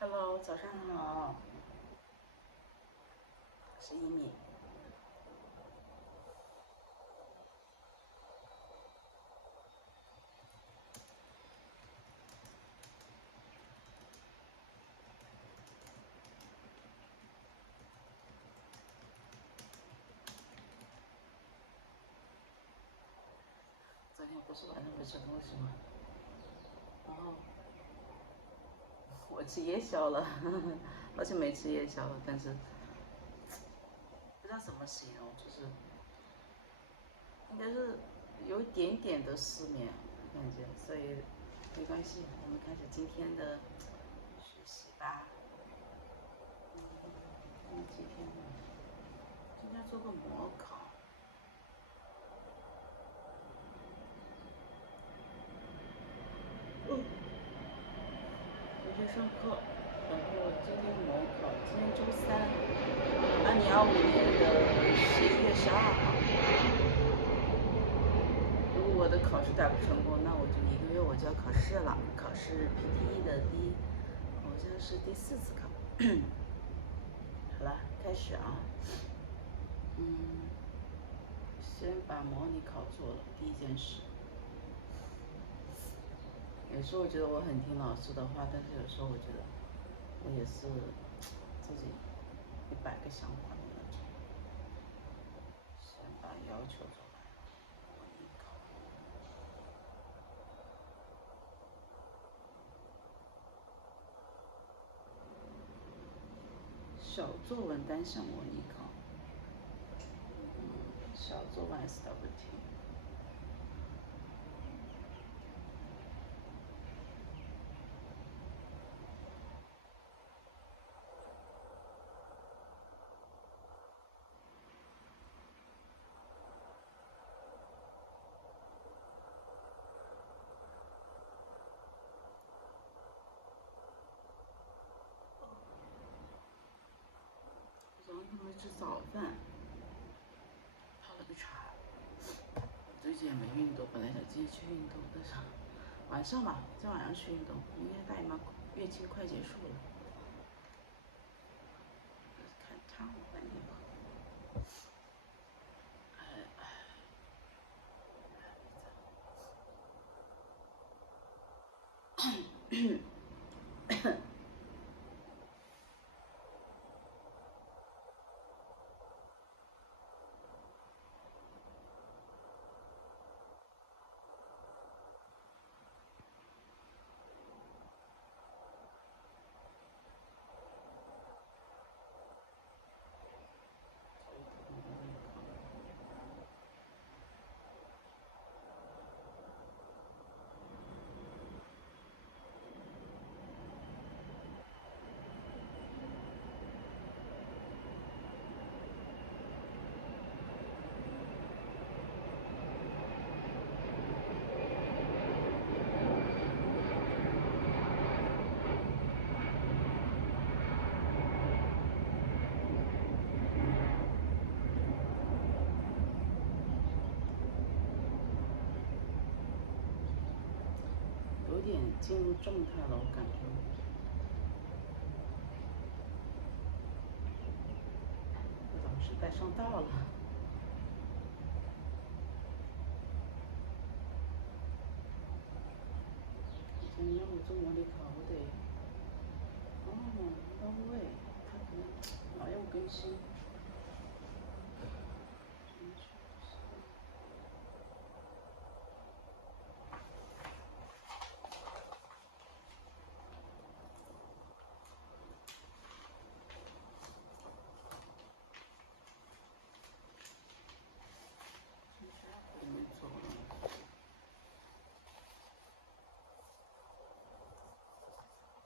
Hello，早上好，我是Yimi。昨天不是晚上没吃东西吗？然后我吃夜宵了，好久没吃夜宵了，但是不知道怎么形容，就是应该是有一点点的失眠感觉，所以没关系，我们开始今天的学习吧。几天了？今天做个模考。回去上课，然后今天模考，今天周三，2025年的11月12号。如果我的考试打不成功，那我就1个月我就要考试了，考试 PTE 的好像是第4次考。好了，开始啊。先把模拟考做了，第一件事。有时候我觉得我很听老师的话，但是有时候我觉得我也是自己100个想法的那种。先把要求做完，模拟考。小作文单项模拟考，小作文 SWT。早上没吃早饭，泡了个茶。最近也没运动，本来想今天去运动，但是晚上吧，今晚上去运动，明天大姨妈月经快结束了。看汤晚点喝。有点进入状态了，我感觉。我老师该上道了。以前让我做模拟考，我得到位，他可能老要更新。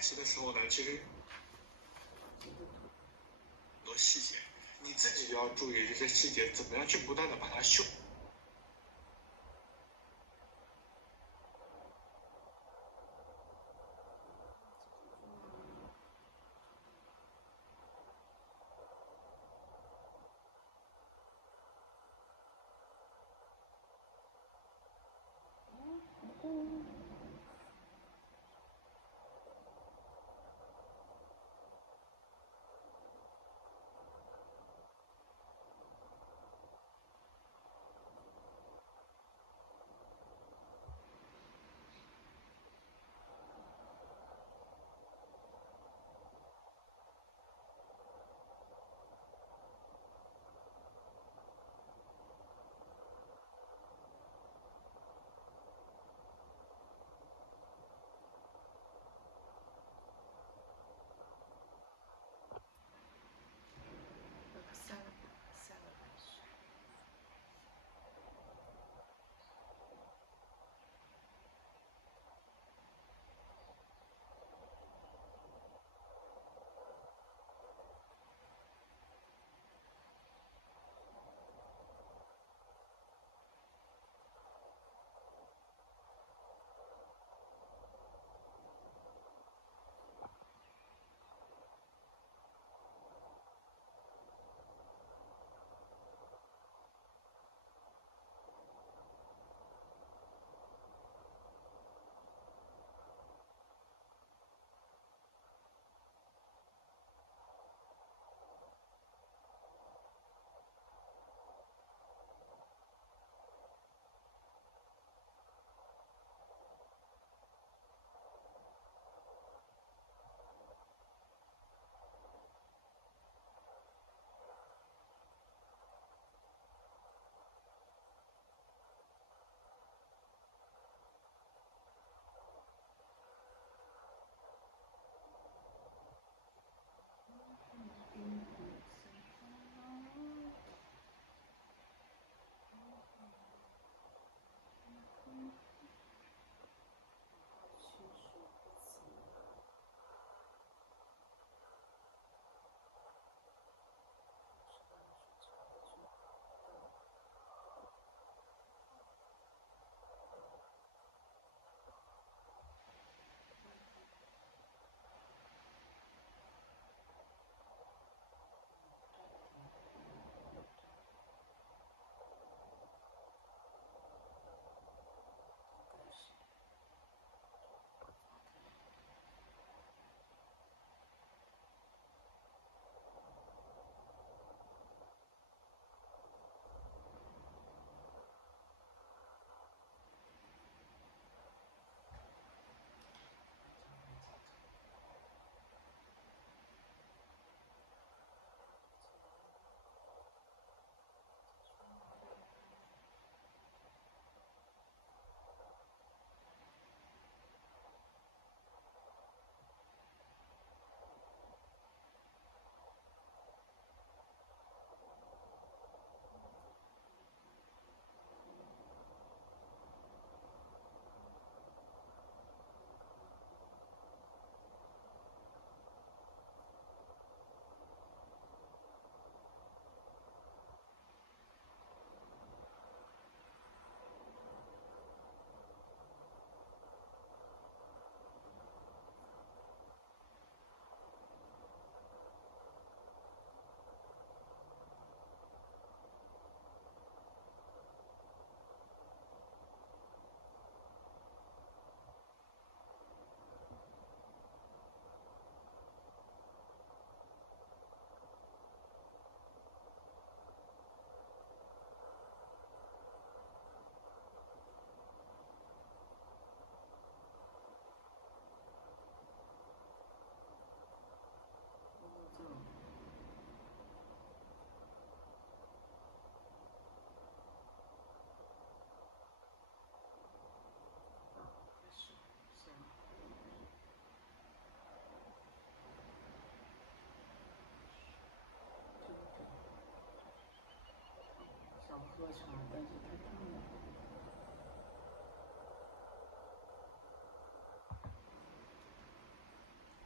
开始的时候呢，其实很多细节，你自己要注意这些细节怎么样去不断的把它修。喝茶，但是太烫了。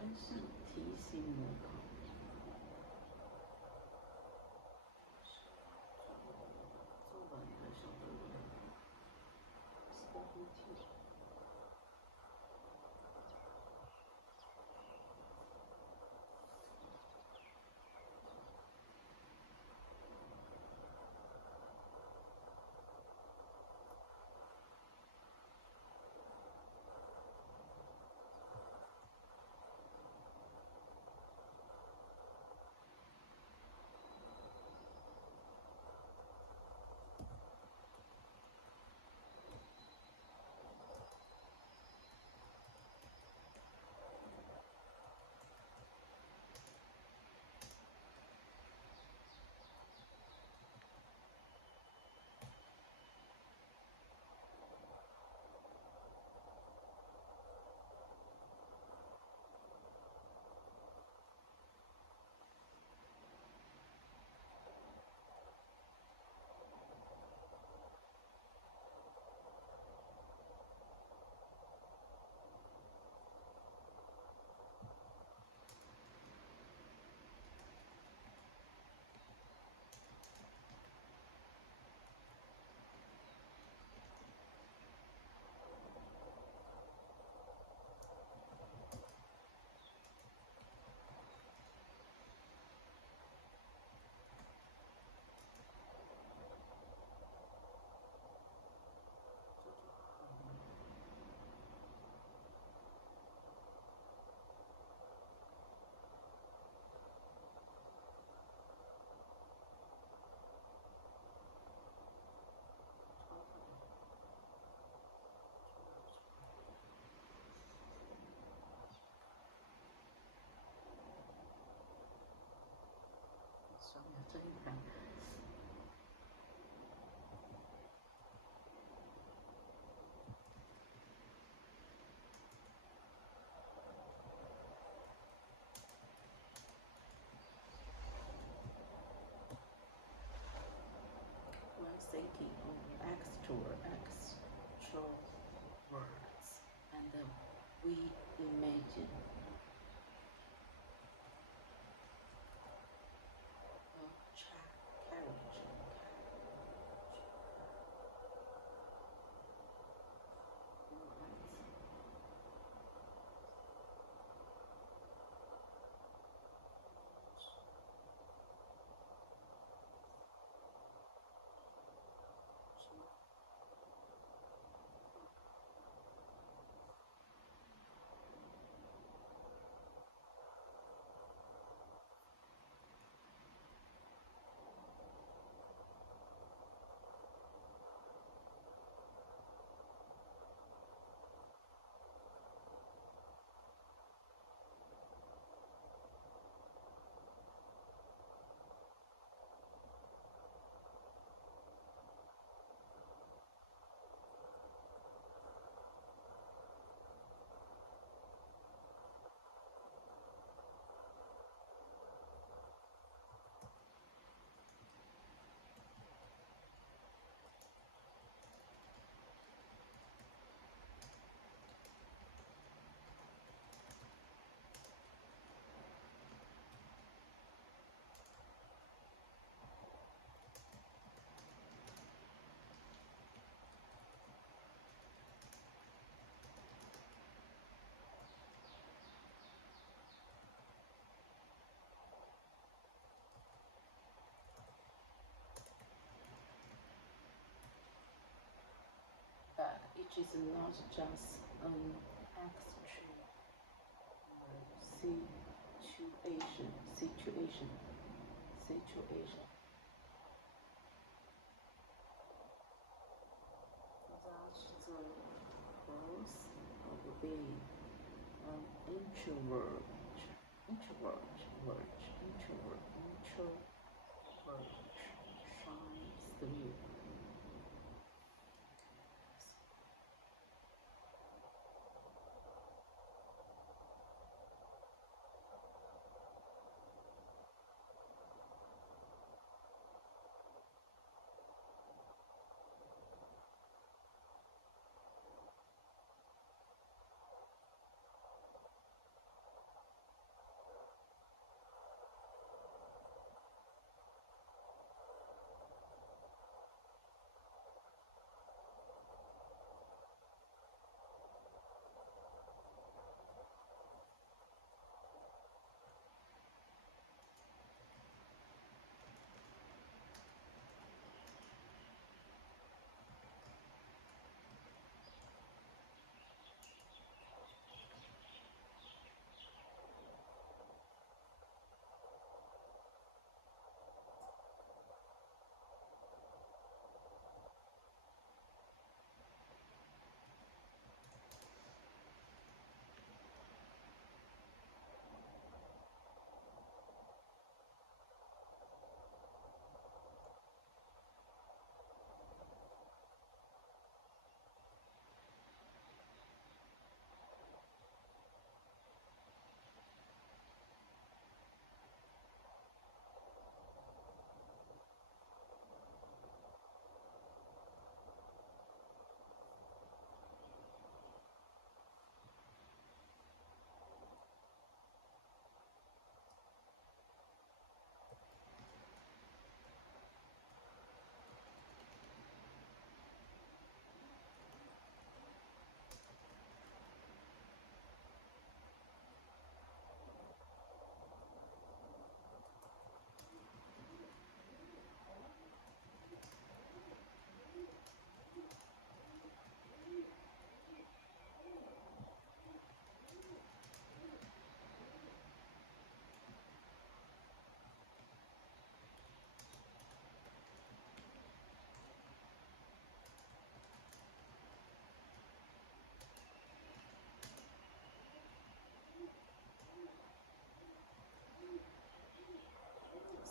专项题型模考。作文的小作文。这一版。When thinking of extra words, and we imagine It is not just an extreme situation. That's the growth of being an introvert shines through.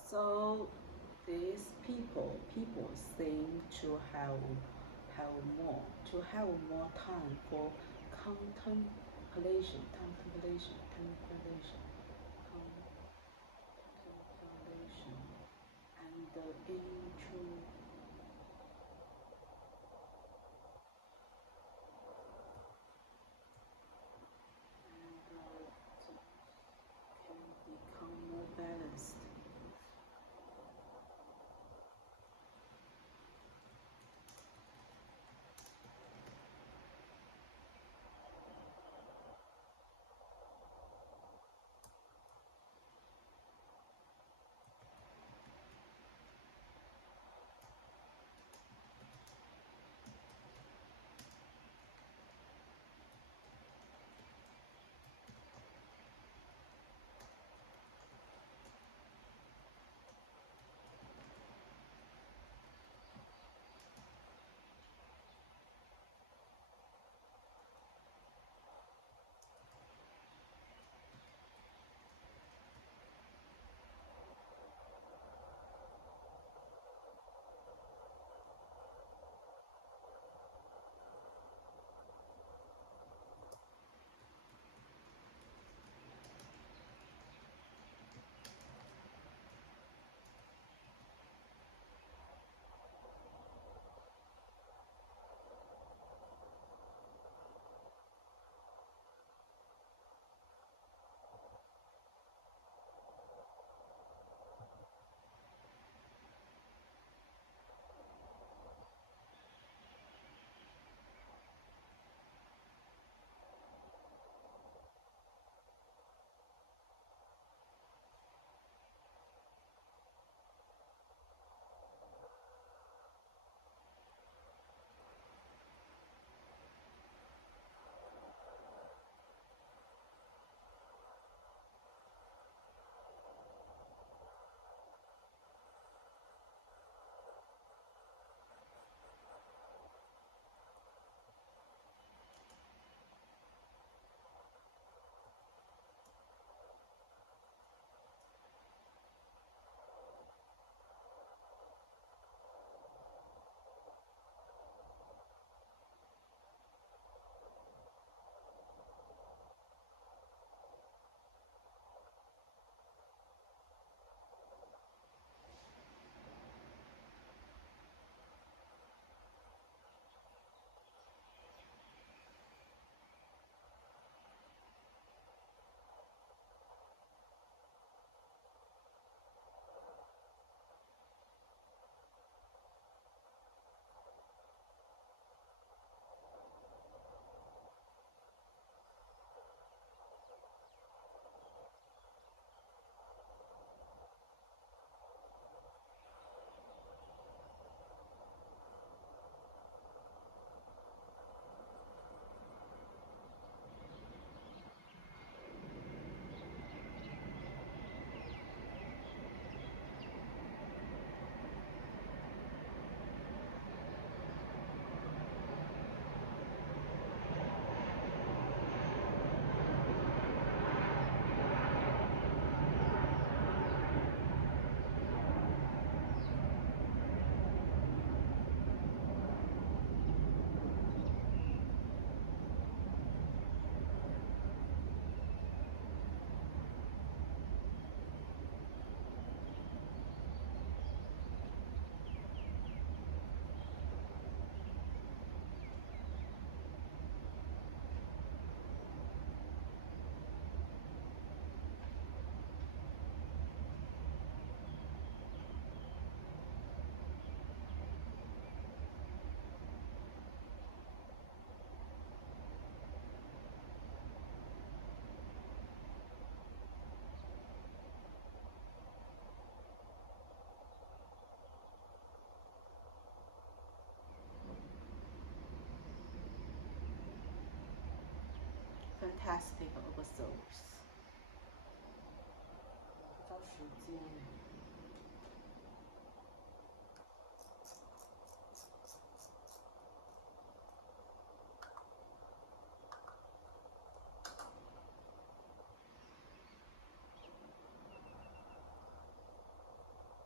So these people seem to have more time for contemplation, and can become more balanced. Fantastic episodes. 不知道时间。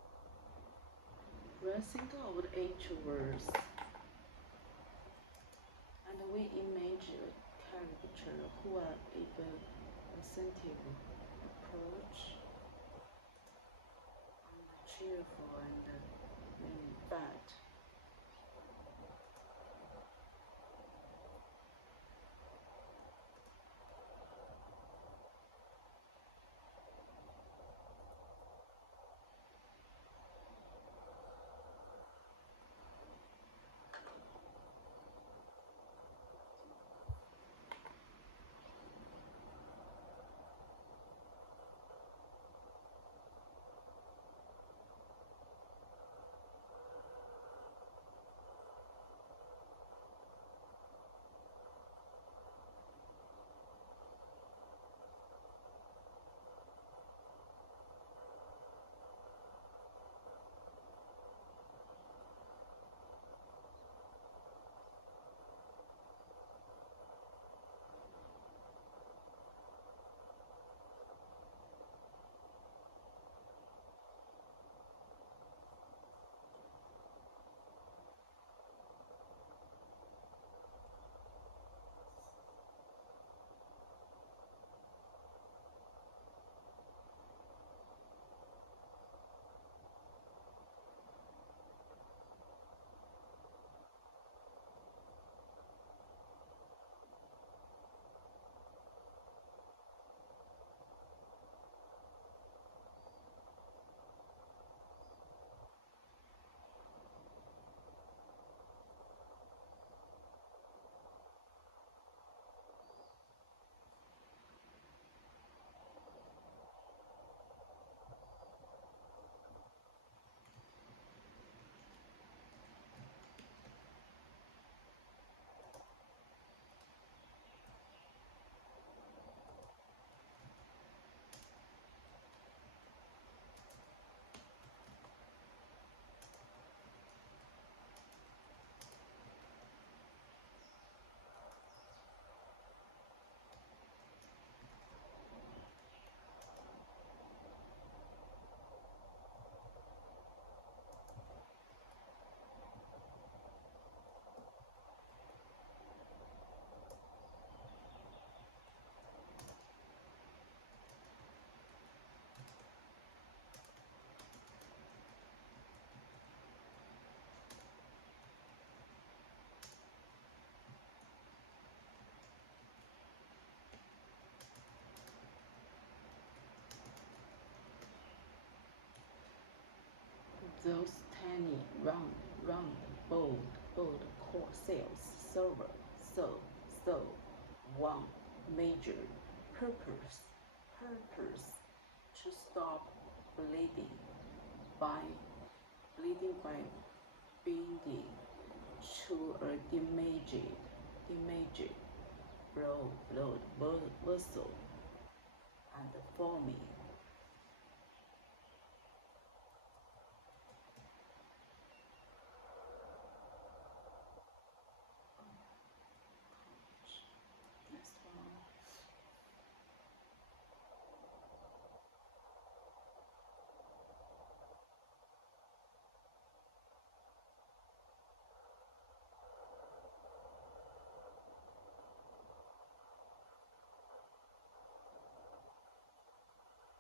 Let's think of the 8 words. And we image a character who are able attentive approach and cheerful and bad. Those tiny, round, bold core cells serve one major purpose to stop bleeding by binding to a damaged blood vessel and forming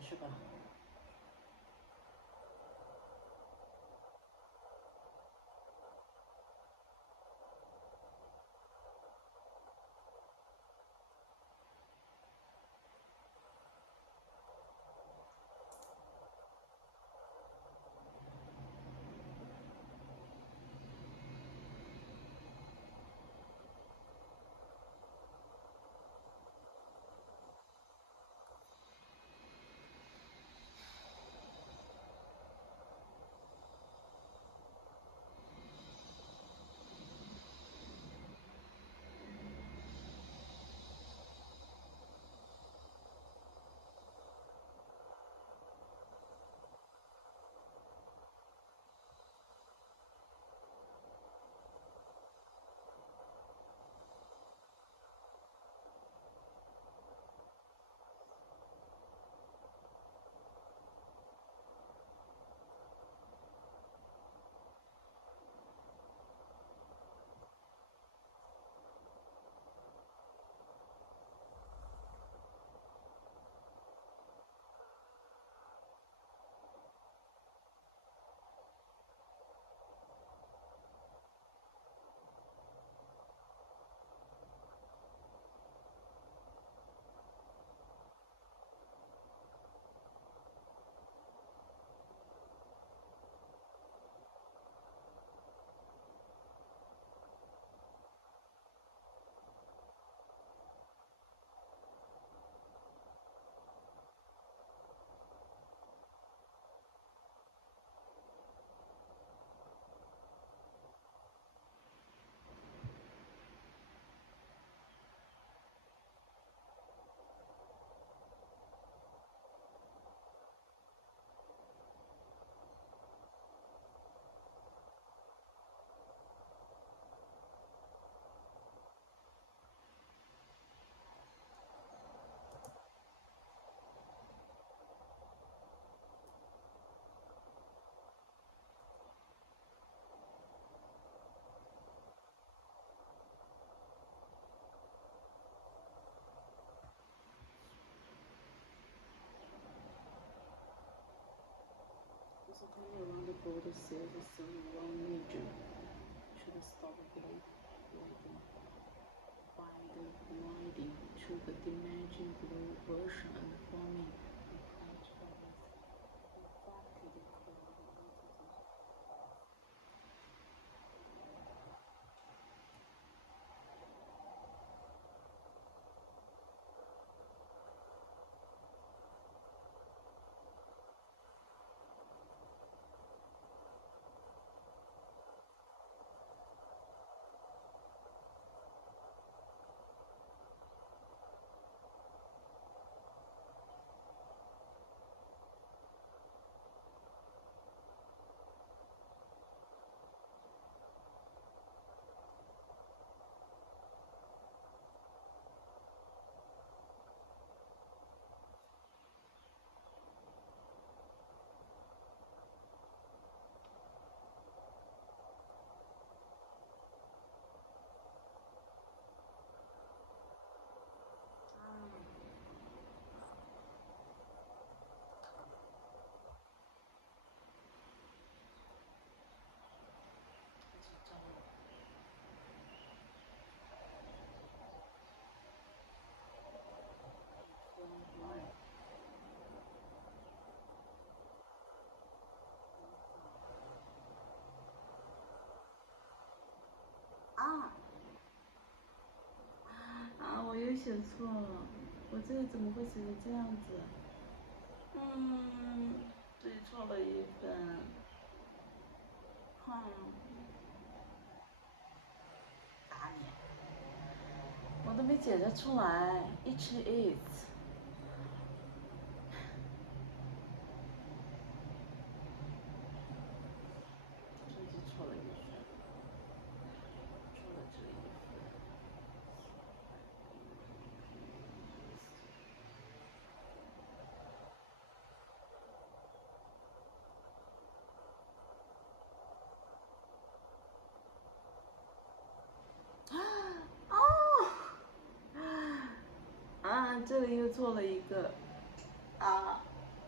是吧？Something around the border says it's only one major. Should stop reading by the winding to the dimension blue version and forming a branch from its inflected coordinates. 我又写错了，我这里怎么会写成这样子？对错了一分。打脸，我都没解得出来。Each is。这就错了一分，错了这一分。这里又错了一个。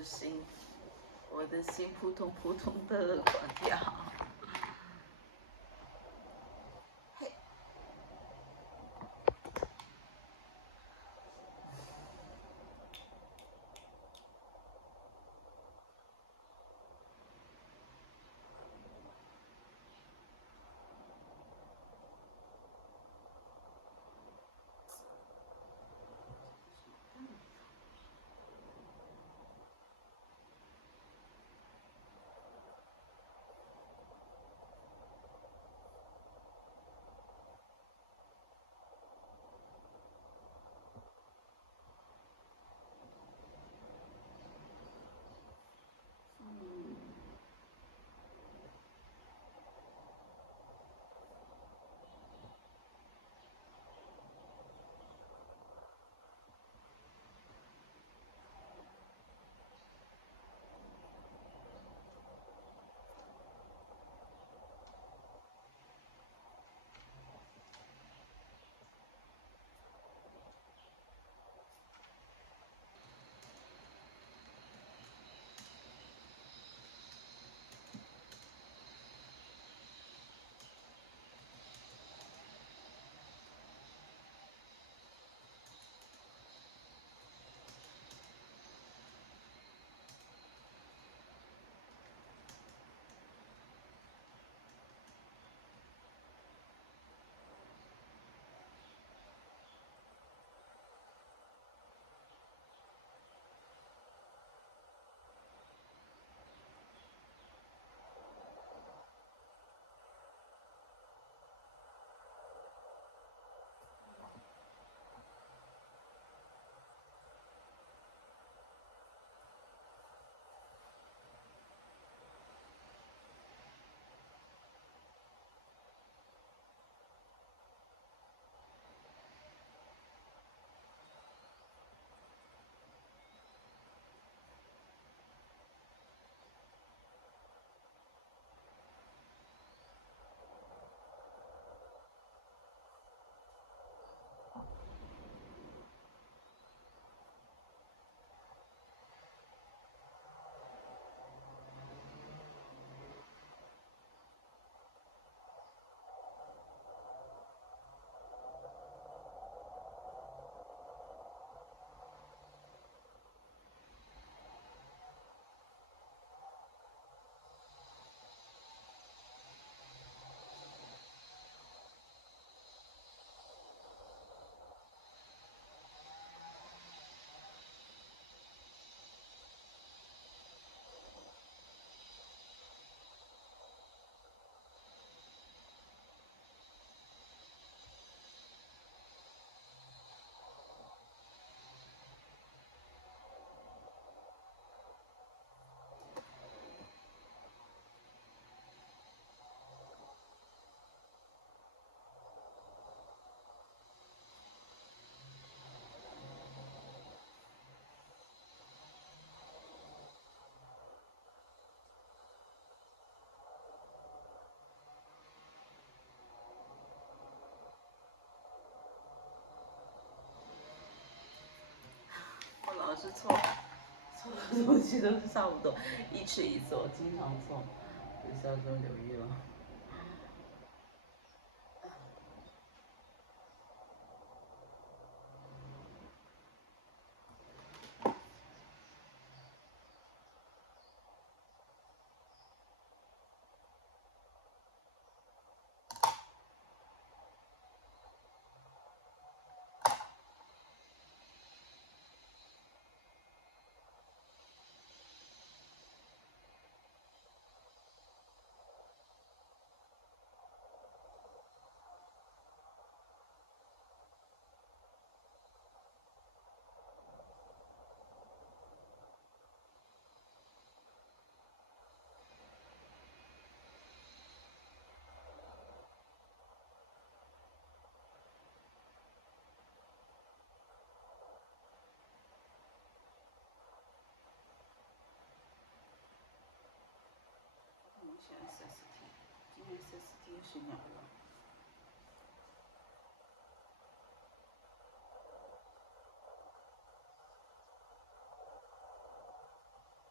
我的心扑通扑通的狂跳。嘿，老是错的东西都是差不多，一次一次，我经常错，就是要多留意了。选 SST， 今天 SST 是2个。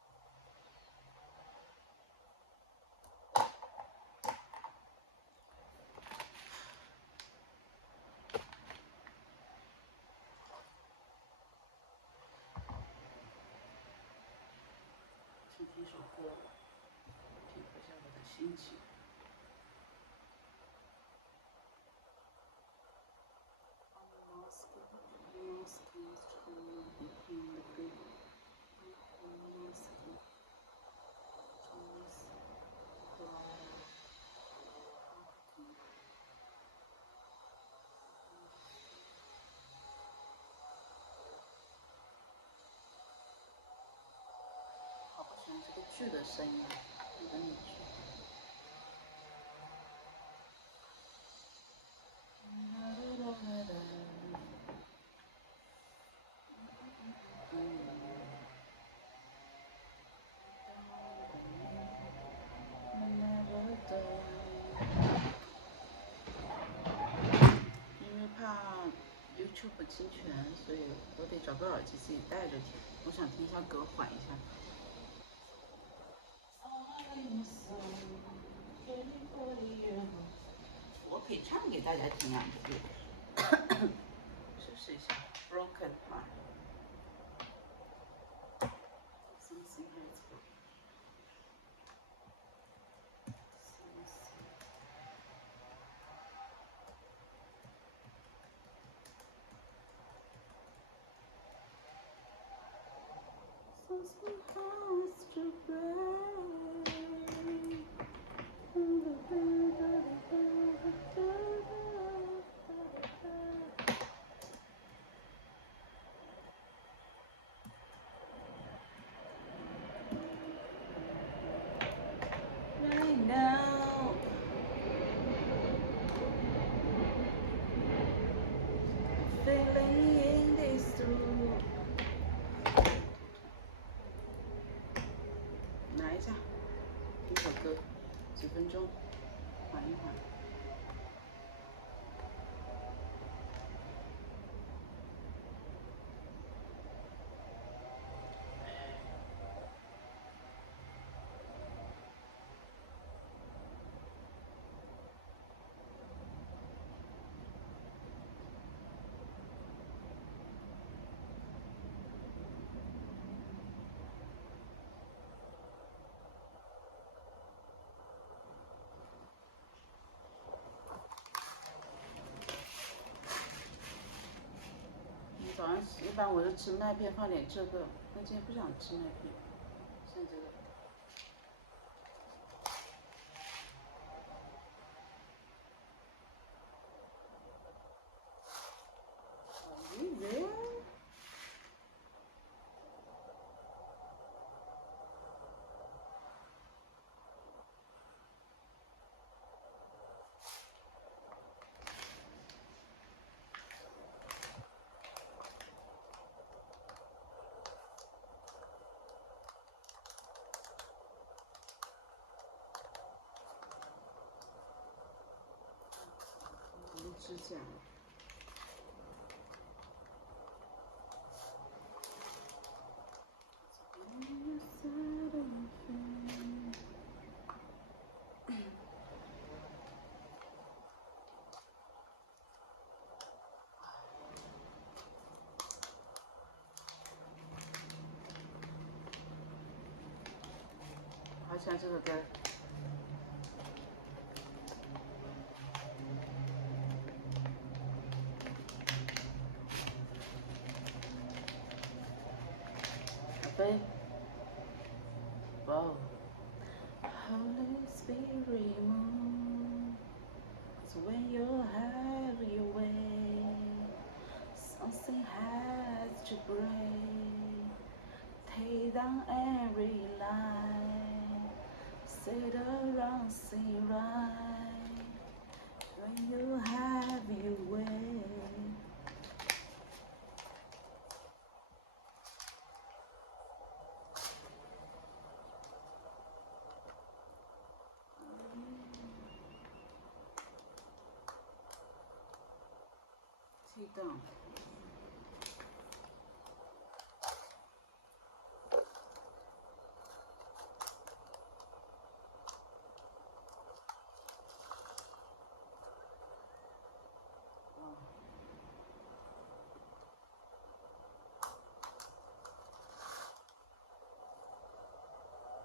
听听首歌，平复一下我的心情。好不喜欢这个剧的声音，我跟你说。因为怕 YouTube 不侵权，所以我得找个耳机自己戴着听。我想听一下歌，缓一下。我可以唱给大家听啊，对不对？试试一下 Broken Heart。Something has broken. Something has to break. Right now, feeling this through. 来一下，一首歌，几分钟，缓一缓。早上一般我是吃麦片，放点这个，但今天不想吃麦片，像这个。指甲。好喜欢这首歌。Wow. Holy Spirit move. So when you have your way, something has to break. Take down every lie. Sit around, say right. When you have your way. Sit down.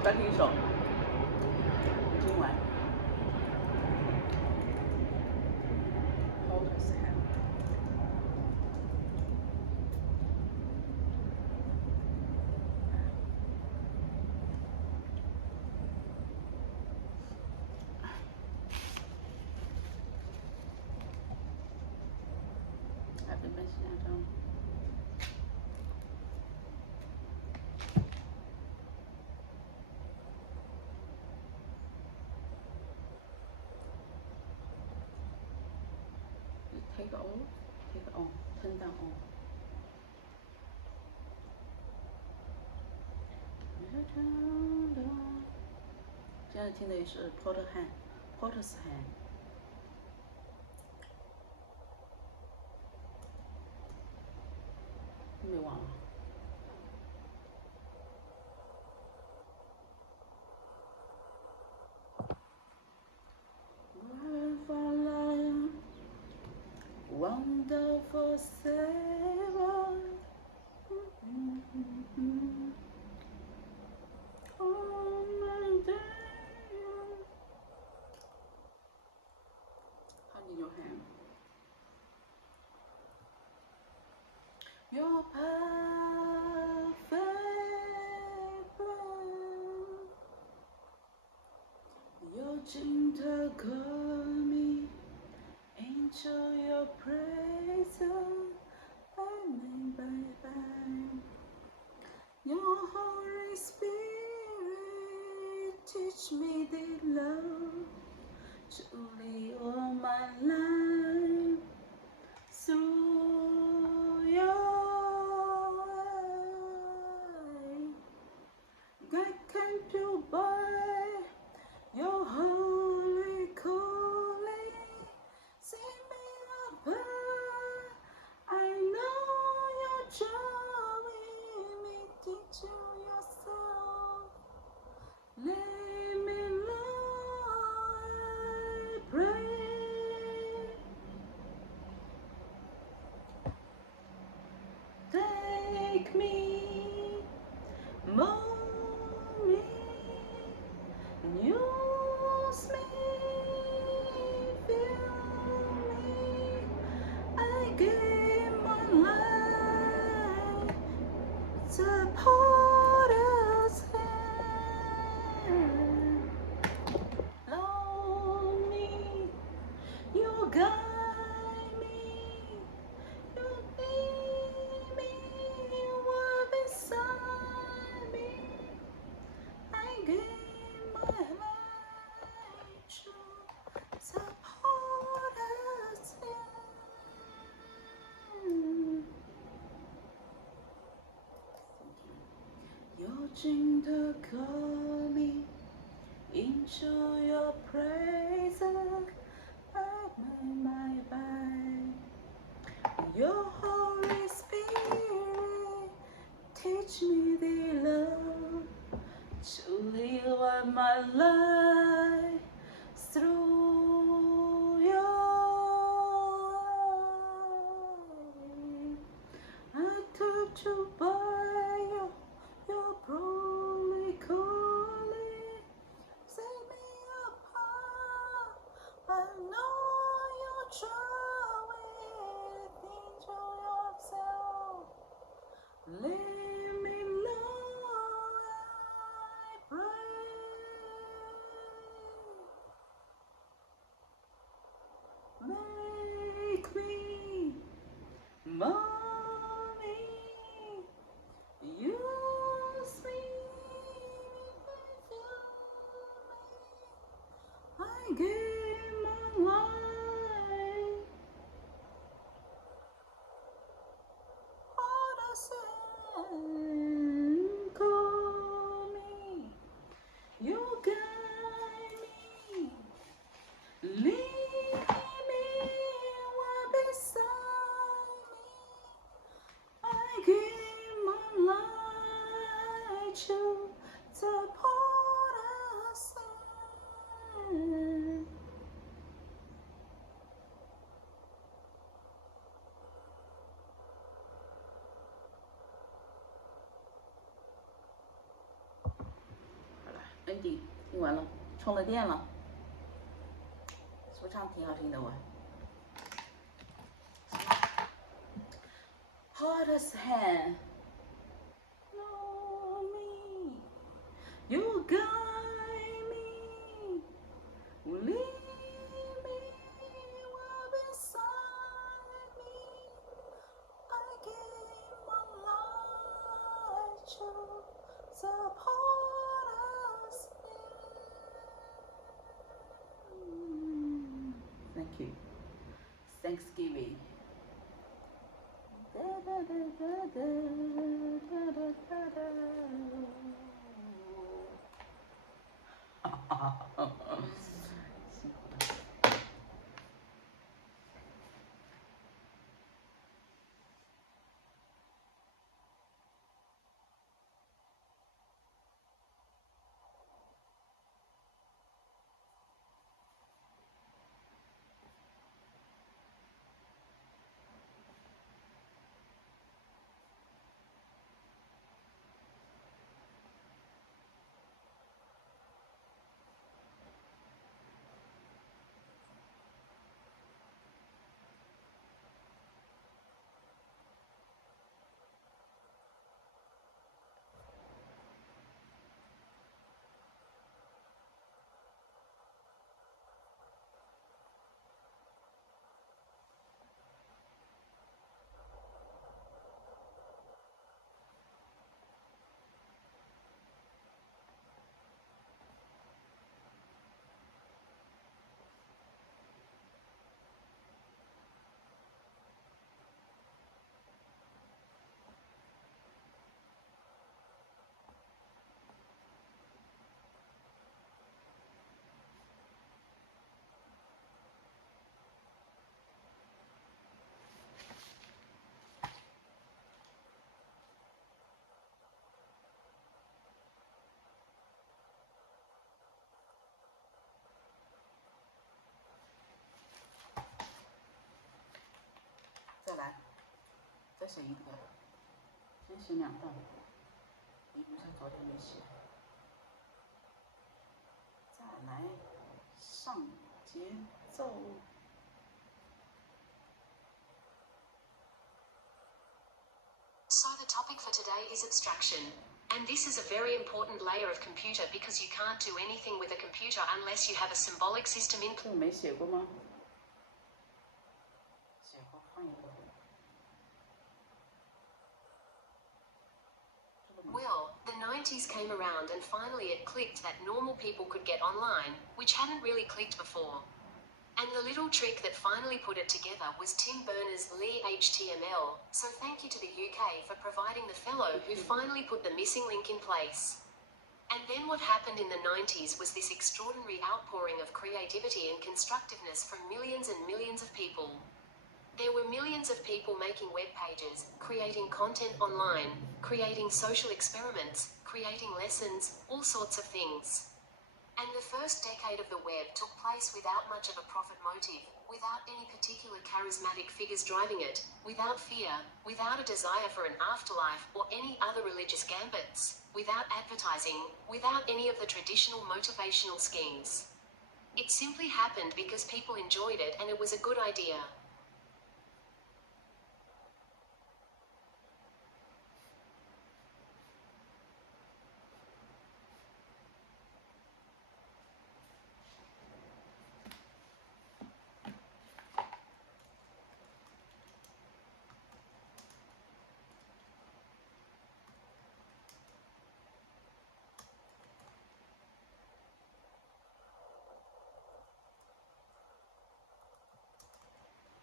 再听一首，听完。Take on, turn down on. 现在听的是 Porter's Hand。没忘了。Wonderful Savior, all my day. Hold in your hand. Your perfect plan, your gentle call me into your presence, bye. Your Holy Spirit, teach me the love to live all my life through your way. God can do by your holy calling. Sing me apart. I know you're drawing me into yourself. Let me know, I pray. Take me, mold me, and use me, fill me. I give my life to Potter's hand. Love me, you guide me, you lead me, you are beside me. I give my life to support us. Your gentle call me into your presence. I make my bed. Your Holy Spirit, teach me the love to live out my life through your way. I come to buy your holy calling. Set me apart. I know you draw into yourself. Leave me alone, I pray. Make me, mold me, use me, I give my life. All the sin call me, you guide me, lead me, walk beside me. I give my life to support us. ending 听完了，充了电了，是不是唱挺好听的我？Hard as hand, know me, you guide me, lead me, will beside me. I gave my life to support us. Thank you. Thanksgiving. Da, da, da, da, da, da, da, da, da. 辛苦了。再来，再写一个，先写2道，一部分昨天没写，再来上节奏。So the topic for today is abstraction. And this is a very important layer of computer because you can't do anything with a computer unless you have a symbolic system in place. 这个没写过吗？写过，看一个。Well, the 90s came around and finally it clicked that normal people could get online, which hadn't really clicked before. And the little trick that finally put it together was Tim Berners-Lee HTML, so thank you to the UK for providing the fellow who finally put the missing link in place. And then what happened in the 90s was this extraordinary outpouring of creativity and constructiveness from millions and millions of people. There were millions of people making web pages, creating content online, creating social experiments, creating lessons, all sorts of things. And the first decade of the web took place without much of a profit motive, without any particular charismatic figures driving it, without fear, without a desire for an afterlife or any other religious gambits, without advertising, without any of the traditional motivational schemes. It simply happened because people enjoyed it and it was a good idea.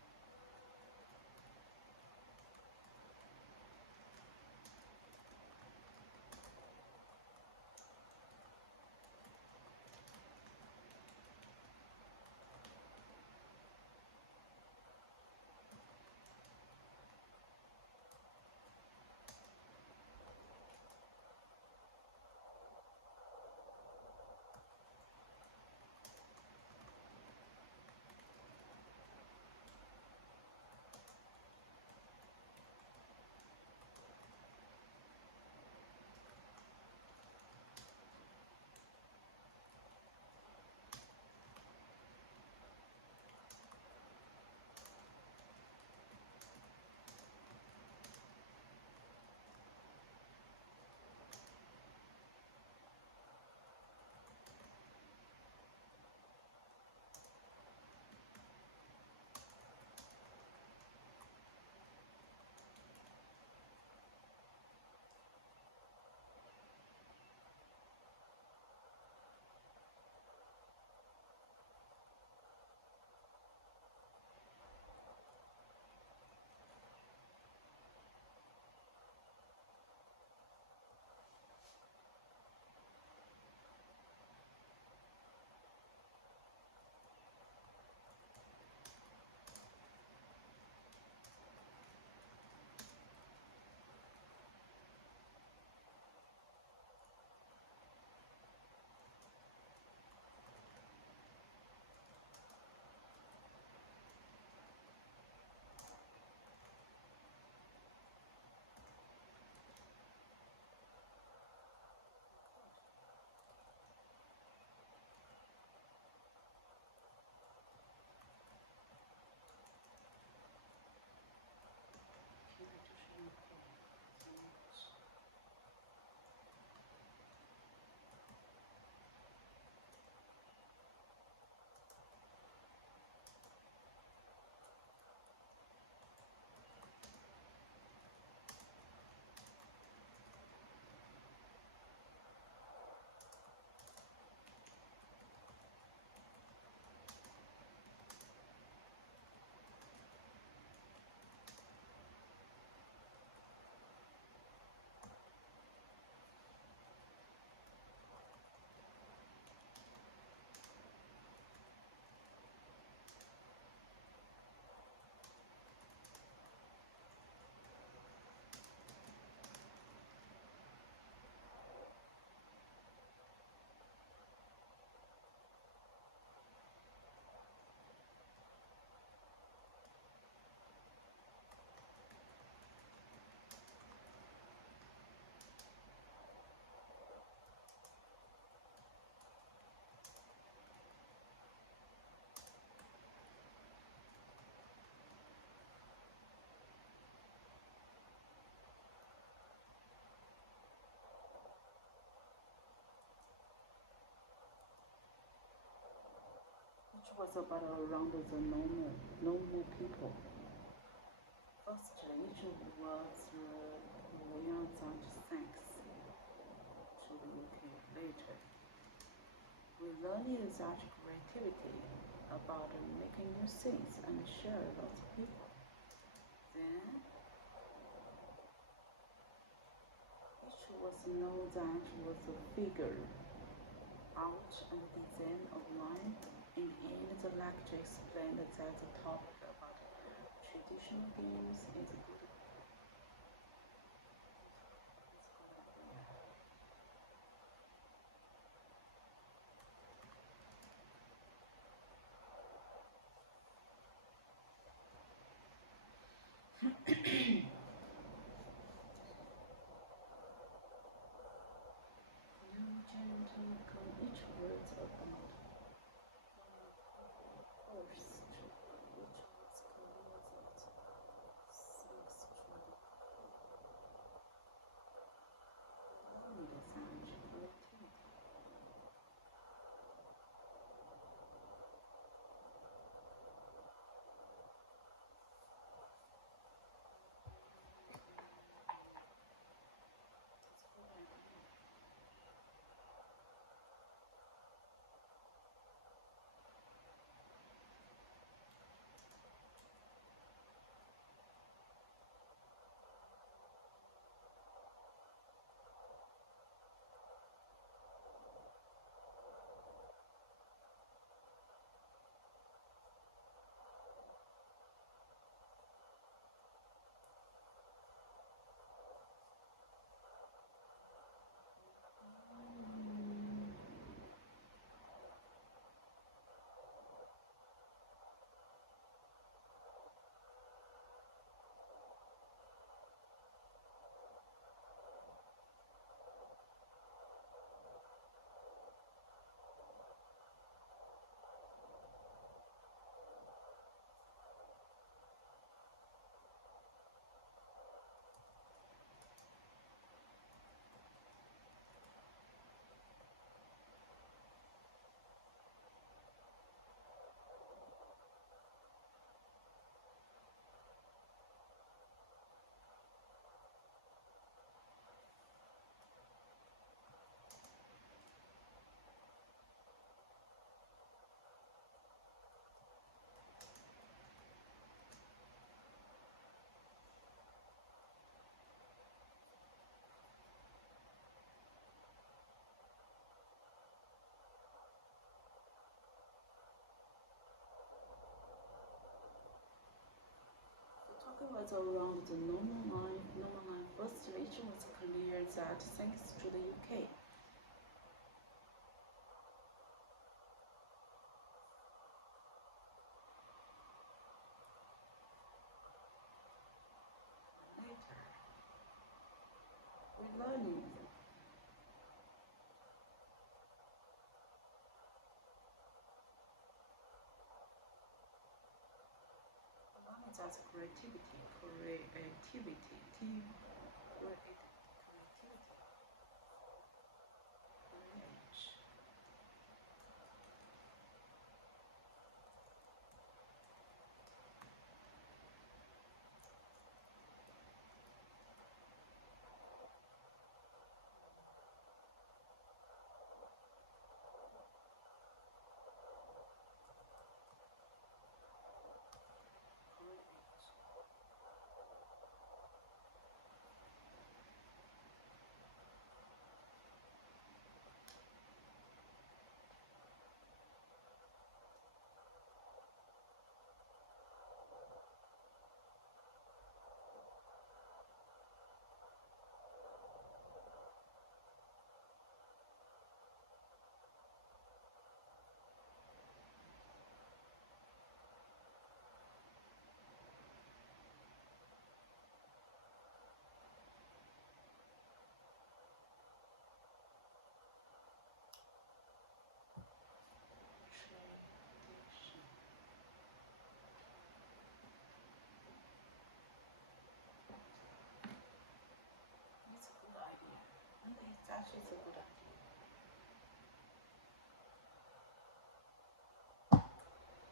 was about around the normal people. Firstly, each was realtime thanks to the UK. Later, we learned such creativity about making new things and share lots of people. Then each was known that was a figure out and design of line. In the end, the lecture explained that the topic about traditional games is a good idea. Each word about first, which was clear that thanks to the loneliness and creativity. Talking was around the normal line. Firstly, it was clear that thanks to the UK. Later, we learned that's creativity, team, creativity, courage. Actually, it's a good idea.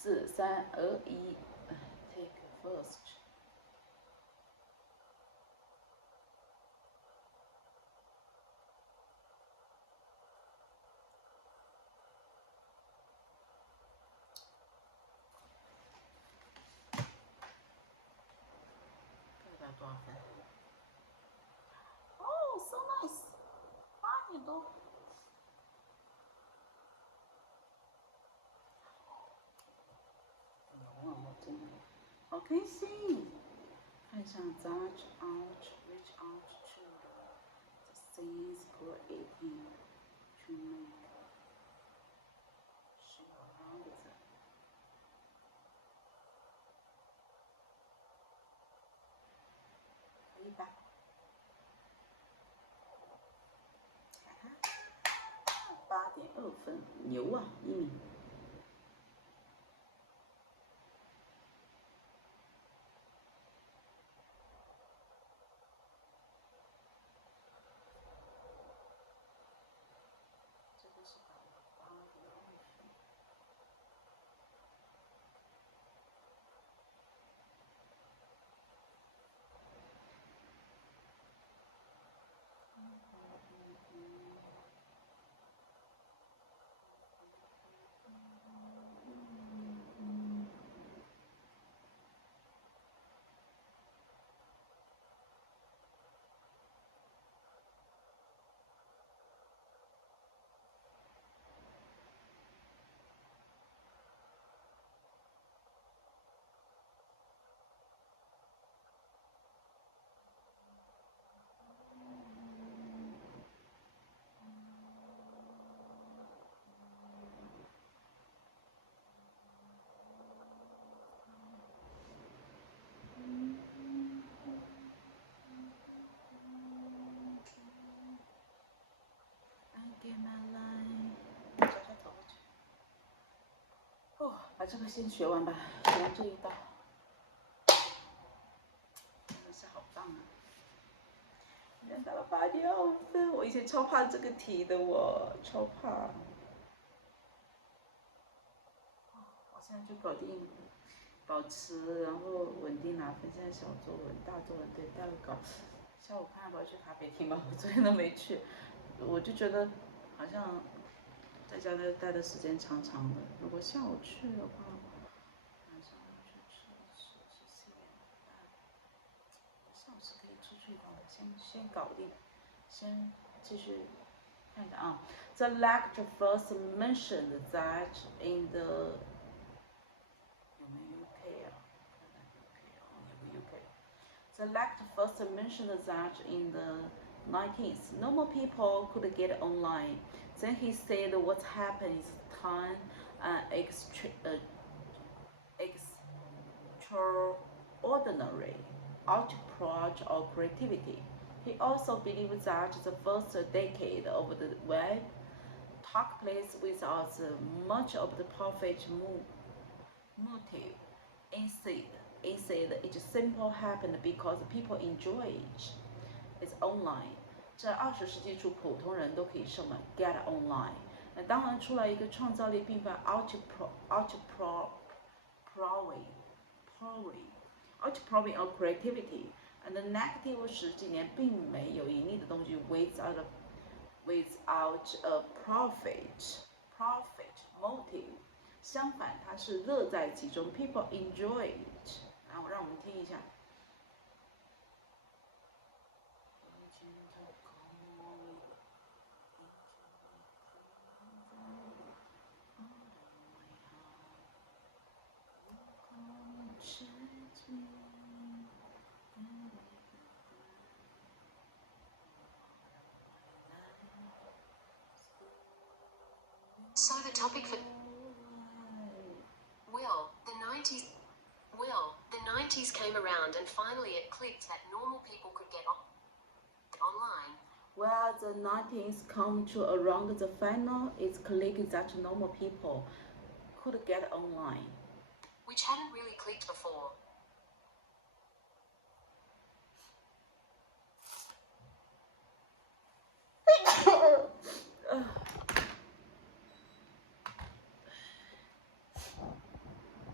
4、3、2、1 ，Take first。多少分？哦 ，so nice， 8点多。真的好开心！看一下 reach out to the things creating to make share around them。可以吧？8.2分，牛啊，一米。哦，把这个先学完吧，学完这一道，真的是好棒啊！居然打了8.2分，我以前超怕这个题的，我超怕。我现在就搞定，保持然后稳定拿分。现在小作文、大作文对待会搞。下午看要不要去咖啡厅吧，我昨天都没去，我就觉得好像在家待的时间长长的，如果下午去的话，晚上要去吃4点半，下午是可以出去的，先搞定，先继续看一下啊。The lecture first mentioned that in the 有没有 UK 啊？看看 UK 哦，有个 UK。The lecture first mentioned that in the 19th, normal people could get online. Then he said what happened is time extraordinary output or creativity. He also believed that the first decade of the web took place without much of the profit motive. Instead, it simply happened because people enjoy it. It's online. 在20世纪初，普通人都可以上网 get online。那当然出来一个创造力并发 outpouring of creativity。And the negative 10几年并没有盈利的东西 without a profit motive。相反，它是乐在其中 ，people enjoy it。然后让我们听一下。So the topic for the 90s came around and finally it clicked that normal people could get online. Well, the 90s come to around the final, it's clicked that normal people could get online. Which hadn't really clicked before.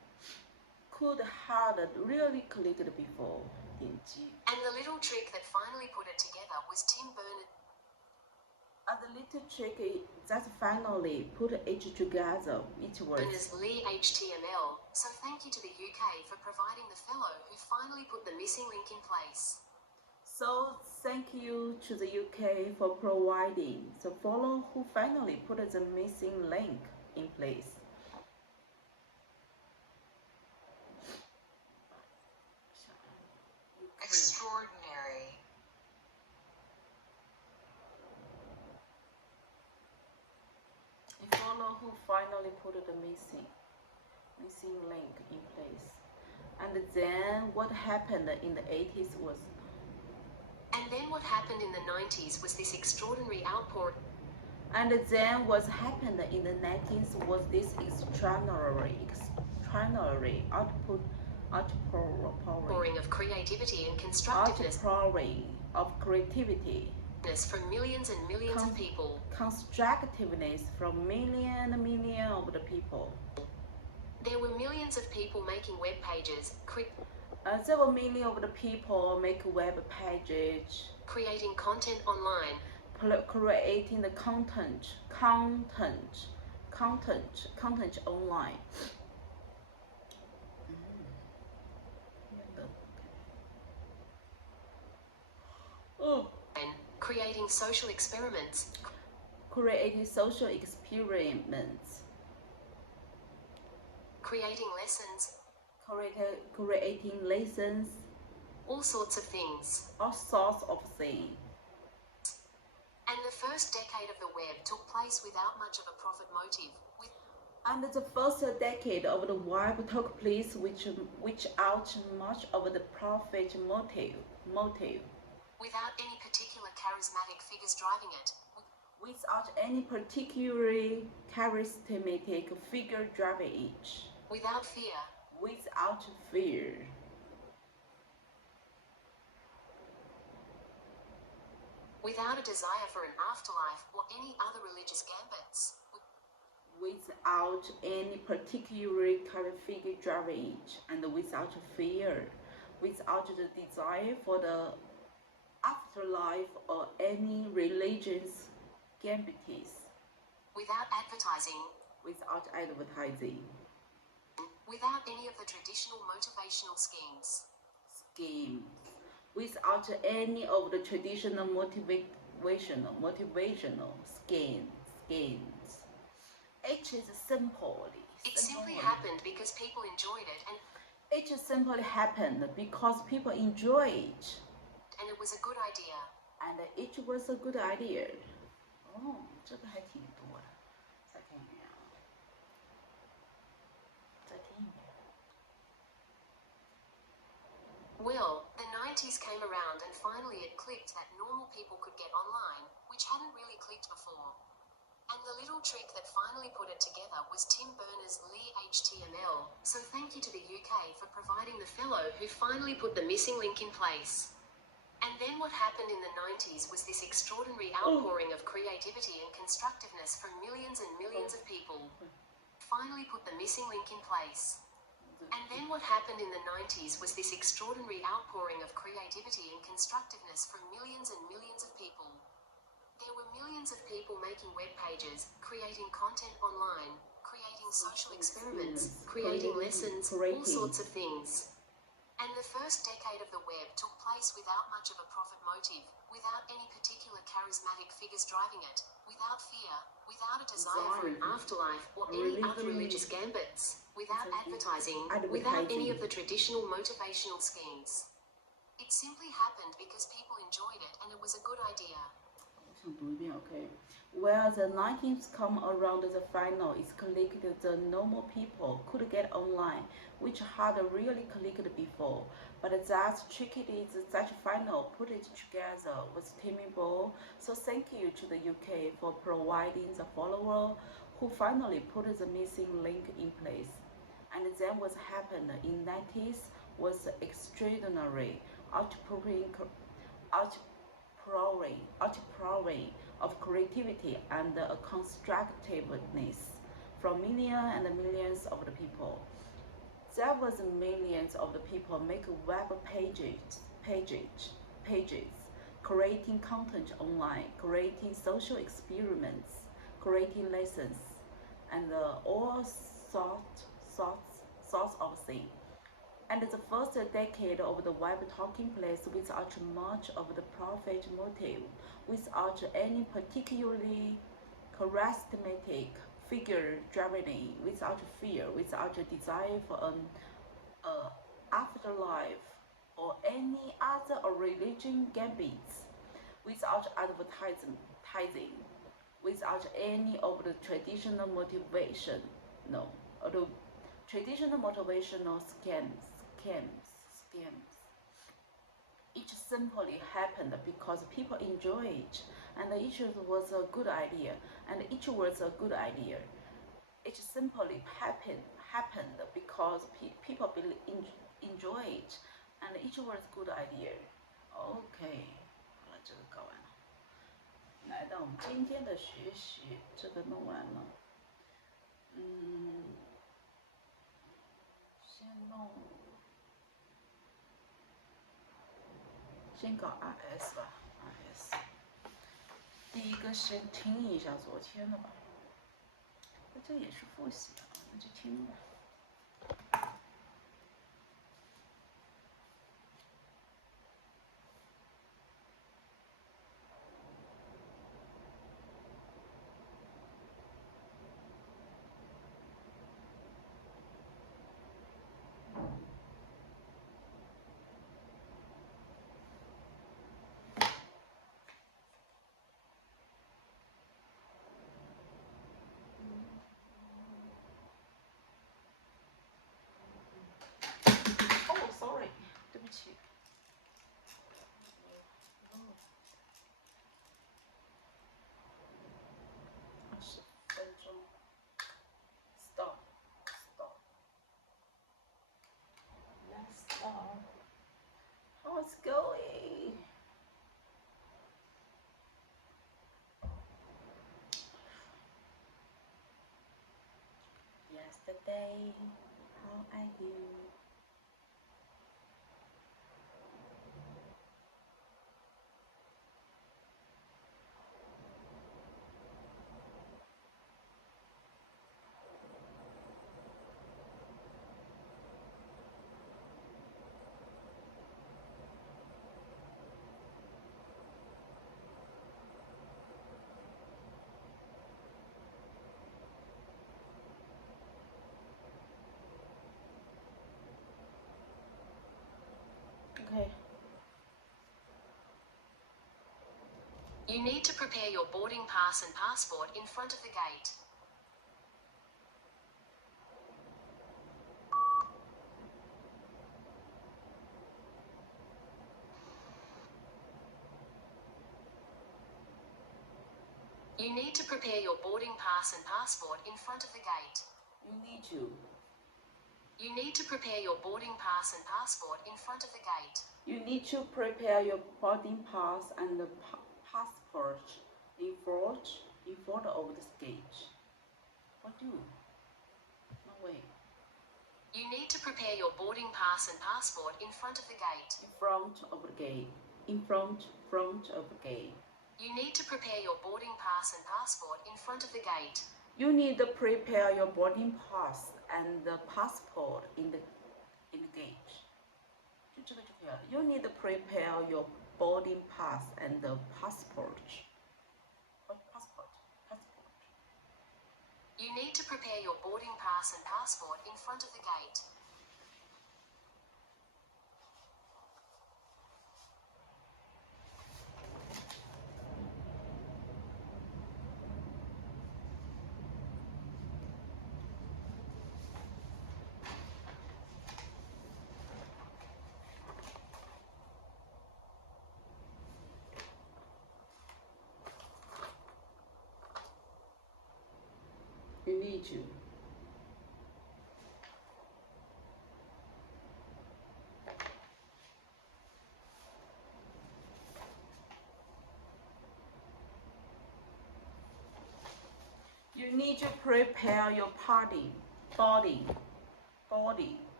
could have really clicked before. 点击 And the little trick that finally put it together was Tim Berners. And the little trick that finally put it together, it was Lee HTML. So thank you to the UK for providing the fellow who finally put the missing link in place. So thank you to the UK for providing the fellow who finally put the missing link in place. Extraordinary. The fellow who finally put the missing link in place. And then what happened in the 80s was And then what happened in the 90s was this extraordinary outpouring. And then what happened in the 90s was this extraordinary outpouring Of creativity and constructiveness of creativity, from millions and millions of people. constructiveness from million and million of the people. There were millions of people making web pages, There were millions of the people make web pages, creating content online, creating the content online. and creating social experiments, Creating social experiments, creating lessons, creating lessons, all sorts of things. all sorts of things. And the first decade of the web took place without much of a profit motive, And the first decade of the web took place without much of the profit motive. without any particular charismatic figures driving it, Without any particularly charismatic figure driving it. without fear, Without fear. without a desire for an afterlife or any other religious gambits, Without any particular figure driving it, and without fear, without the desire for the afterlife or any religious gambits, without advertising, without advertising, without any of the traditional motivational schemes. Without any of the traditional motivational schemes. It is simply. It simply happened because people enjoyed it, and It just simply happened because people enjoy it, it was a good idea. and it was a good idea. 哦，这个还挺多的，再看一遍啊，再听一遍。 Well, the 90s came around and finally it clicked that normal people could get online, which hadn't really clicked before. And the little trick that finally put it together was Tim Berners Lee HTML, so thank you to the UK for providing the fellow who finally put the missing link in place. And then what happened in the 90s was this extraordinary outpouring of creativity and constructiveness from millions and millions of people. Finally put the missing link in place. And then what happened in the 90s was this extraordinary outpouring of creativity and constructiveness from millions and millions of people. There were millions of people making web pages, creating content online, creating social experiments, creating lessons, all sorts of things. And the first decade of the web took place without much of a profit motive, without any particular charismatic figures driving it, without fear, without a desire for an afterlife or any other religious gambits, without advertising, without any of the traditional motivational schemes. It simply happened because people enjoyed it and it was a good idea. Okay. Where the 90s come around the final is clicked, the normal people could get online, which had really clicked before. But that trick is that final put it together was terrible. So thank you to the UK for providing the follower who finally put the missing link in place. And then what happened in 90s was extraordinary outpouring of creativity and constructiveness from millions and millions of the people. There was millions of the people make web pages, creating content online, creating social experiments, creating lessons, and all sorts of things. And the first decade of the web taking place without much of the profit motive, without any particularly charismatic figure driving, without fear, without a desire for an afterlife or any other religion gambits, without advertising, without any of the traditional motivation, no, or the traditional motivational scams. It simply happened because people enjoy it, and each was a good idea, and each was a good idea. It simply happened because people enjoy it, and each was good idea. OK， 好了，这个搞完了。来到我们今天的学习，这个弄完了。先搞 RS 吧 ，RS。第一个先听一下昨天的吧，这也是复习的，那就听吧。How's it going? Yesterday, how are you? Okay. You need to prepare your boarding pass and passport in front of the gate. You need to prepare your boarding pass and passport in front of the gate. You need to. You need to prepare your boarding pass and passport in front of the gate. You need to prepare your boarding pass and the passport in front of the gate. What do? No way. You need to prepare your boarding pass and passport in front of the gate. In front of the gate. In front of the gate. You need to prepare your boarding pass and passport in front of the gate. You need to prepare your boarding pass and the passport in the gate. 就这个就可以了。You need to prepare your boarding pass and the passport. Passport. You need to prepare your boarding pass and passport in front of the gate. You need to. You need to prepare your boarding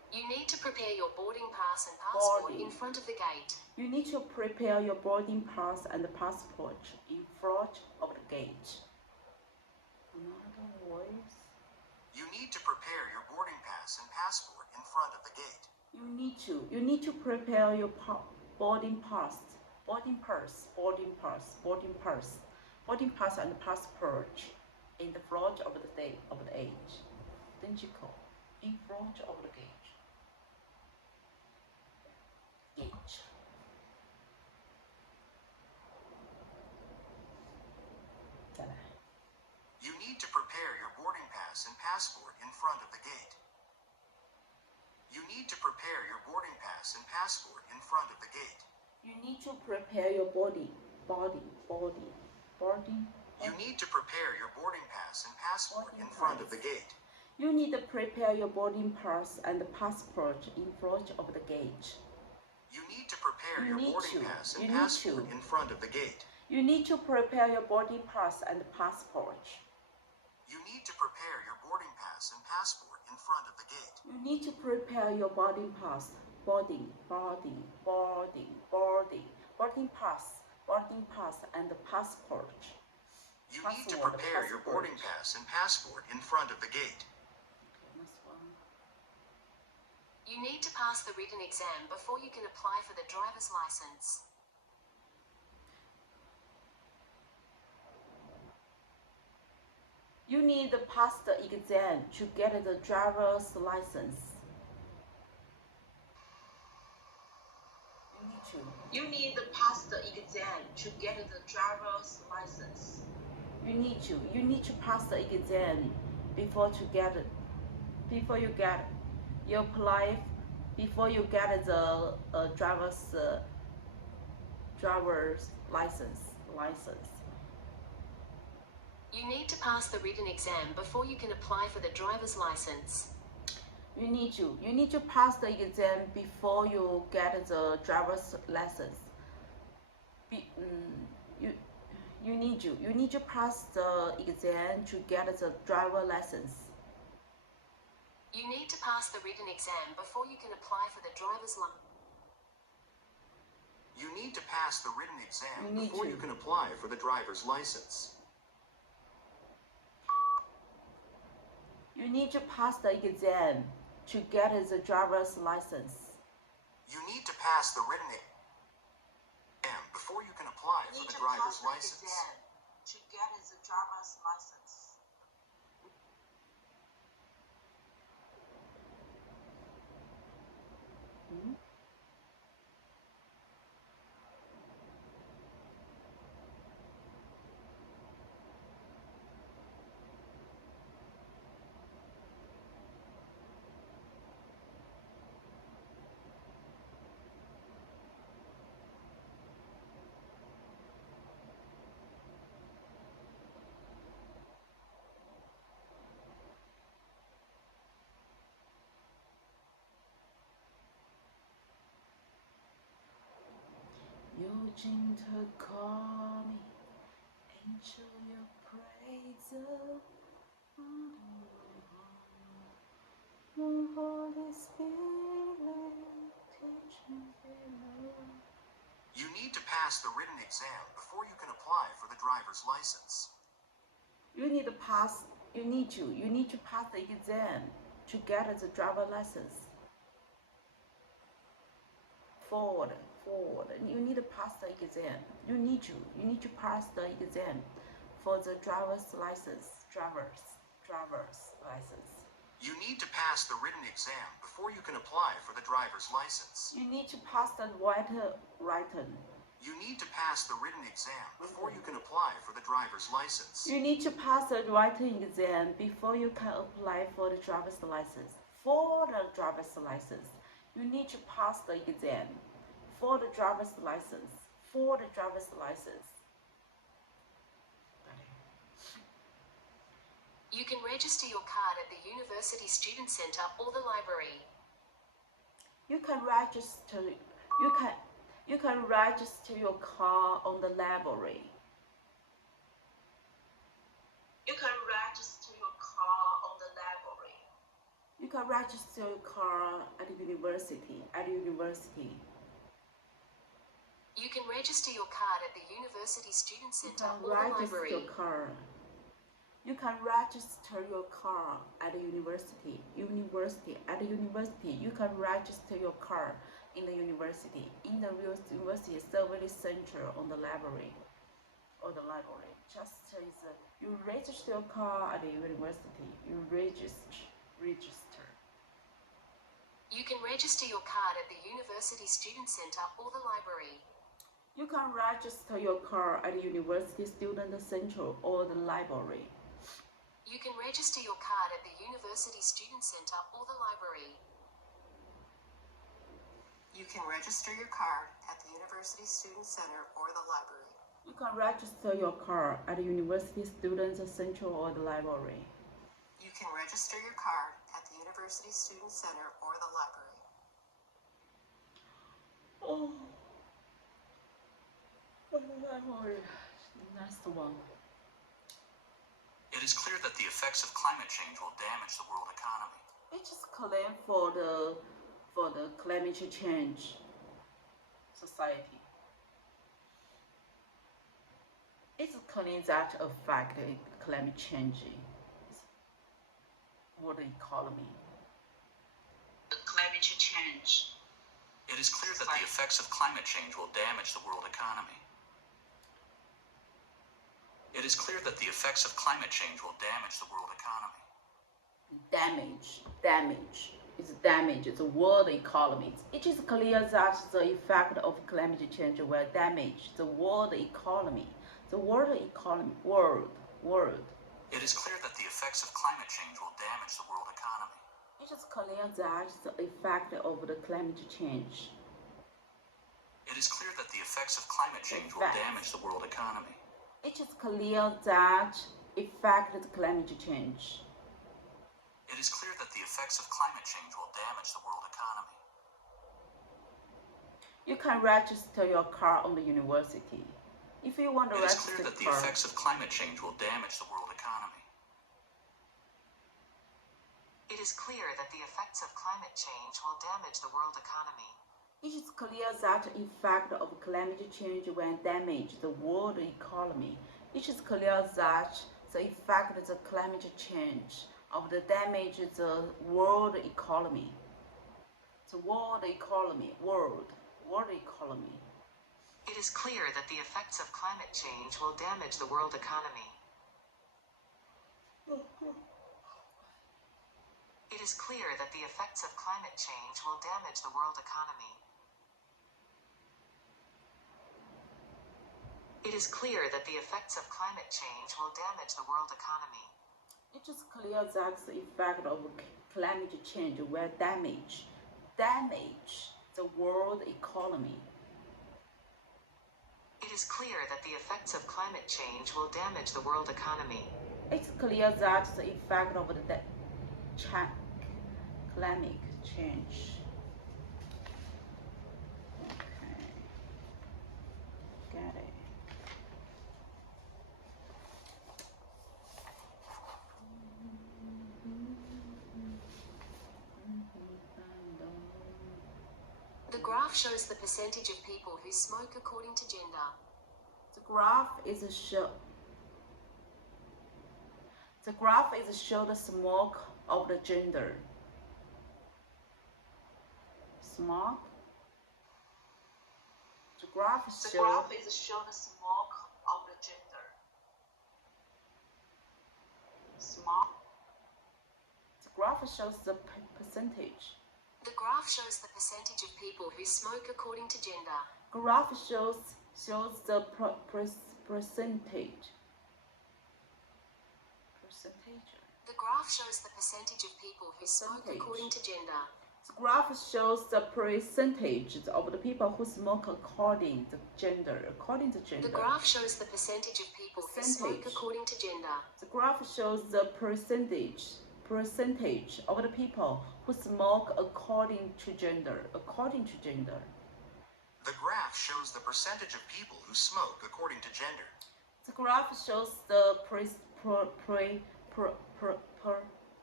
You need to prepare your boarding pass and passport in front of the gate. You need to prepare your boarding pass and passport in front of the gate. Another voice. You need to prepare your boarding pass and passport in front of the gate. You need to prepare your boarding pass and passport in the front of the gate. Identical. In front of the gate.再来。You need to prepare your boarding pass and passport in front of the gate. You need to prepare your boarding pass and passport in front of the gate. You need to prepare your boarding. You need to prepare your boarding pass and passport in front of the gate. You need to prepare your boarding pass and passport in front of the gate. You need to prepare your boarding pass and passport in front of the gate. You need to prepare your boarding pass and passport. You need to prepare your boarding pass and passport in front of the gate. You need to prepare your boarding pass, boarding pass and passport. You need to prepare your boarding pass and passport in front of the gate. You need to pass the written exam before you can apply for the driver's license. You need to pass the exam to get the driver's license. You need to pass the exam to get the driver's license. You need to pass the exam before you get the driver's license. You need to pass the written exam before you can apply for the driver's license. You need to pass the exam before you get the driver's license. You need to pass the exam to get the driver license. You need to pass the written exam before you can apply for the driver's license. You need to pass the written exam before you can apply for the driver's license. You need to pass the exam to get the driver's license. You need to pass the written exam before you can apply for the driver's license. To get the driver's license. Gentle call me, angel your praise, Holy Spirit, teach me. You need to pass the written exam before you can apply for the driver's license. You need to pass the exam to get the driver license. Forward. You need to pass the exam. You need to pass the exam for the driver's license. You need to pass the written exam before you can apply for the driver's license. You need to pass the written. You need to pass the written exam before you can apply for the driver's license. You need to pass the written exam before you can apply for the driver's license. For the driver's license, you need to pass the exam. For the driver's license. You can register your card at the University Student Center or the library. You can register your car on the library. You can register your car at the university. You can register your card at the University Student You Centre can or the register library. your car. You can register your car at the university. You can register your car in the university. In the real university, service center on the library. Just is you register your car at the university. You register. You can register your card at the University Student Centre or the library. You can register your car at the University Student Center or the library. You can register your card at the University Student Centre or the library. You can register your car at the University Student Center or the library. You can register your car at the University Student Center or the library. You can register your car at the University Student Center or the library. Oh, library. Next one. It is clear that the effects of climate change will damage the world economy. It is claim for the climate change society. It's claim that affect climate change world economy. The climate change. It is clear that the effects of climate change will damage the world economy. It is clear that the effects of climate change will damage the world economy. Damage. It's damage the world economy. It is clear that the effect of climate change will damage the world economy. The world economy. World. It is clear that the effects of climate change will damage the world economy. It is clear that the effect of the climate change. It is clear that the effects of climate change will damage the world economy. It is clear that effect of climate change. It is clear that the effects of climate change will damage the world economy. You can register your car on the university. If you want to It is register clear that the car, effects of climate change will damage the world economy. It is clear that the effects of climate change will damage the world economy. it is clear that the effect of climate change will damage the world economy. It is clear that the effect of the climate change of the damage the world economy. The world economy. It is clear that the effects of climate change will damage the world economy. It is clear that the effects of climate change will damage the world economy. It is clear that the effects of climate change will damage the world economy. It is clear that the effect of climate change will damage the world economy. It is clear that the effects of climate change will damage the world economy. It's clear that the effect of the climate change. Okay, got it. The graph shows the percentage of people who smoke according to gender. The graph is show the smoke of the gender. Smoke. The graph is show the smoke of the gender. Smoke. The graph shows the percentage. The graph shows the percentage of people who smoke according to gender. Graph shows the percentage. The graph shows the percentage of people who smoke according to gender. The graph shows the percentage of the people who smoke according to gender. The graph shows the percentage of people who smoke according to gender. The graph shows the percentage of the people who smoke according to gender. The graph shows the percentage of people who smoke according to gender. The graph shows the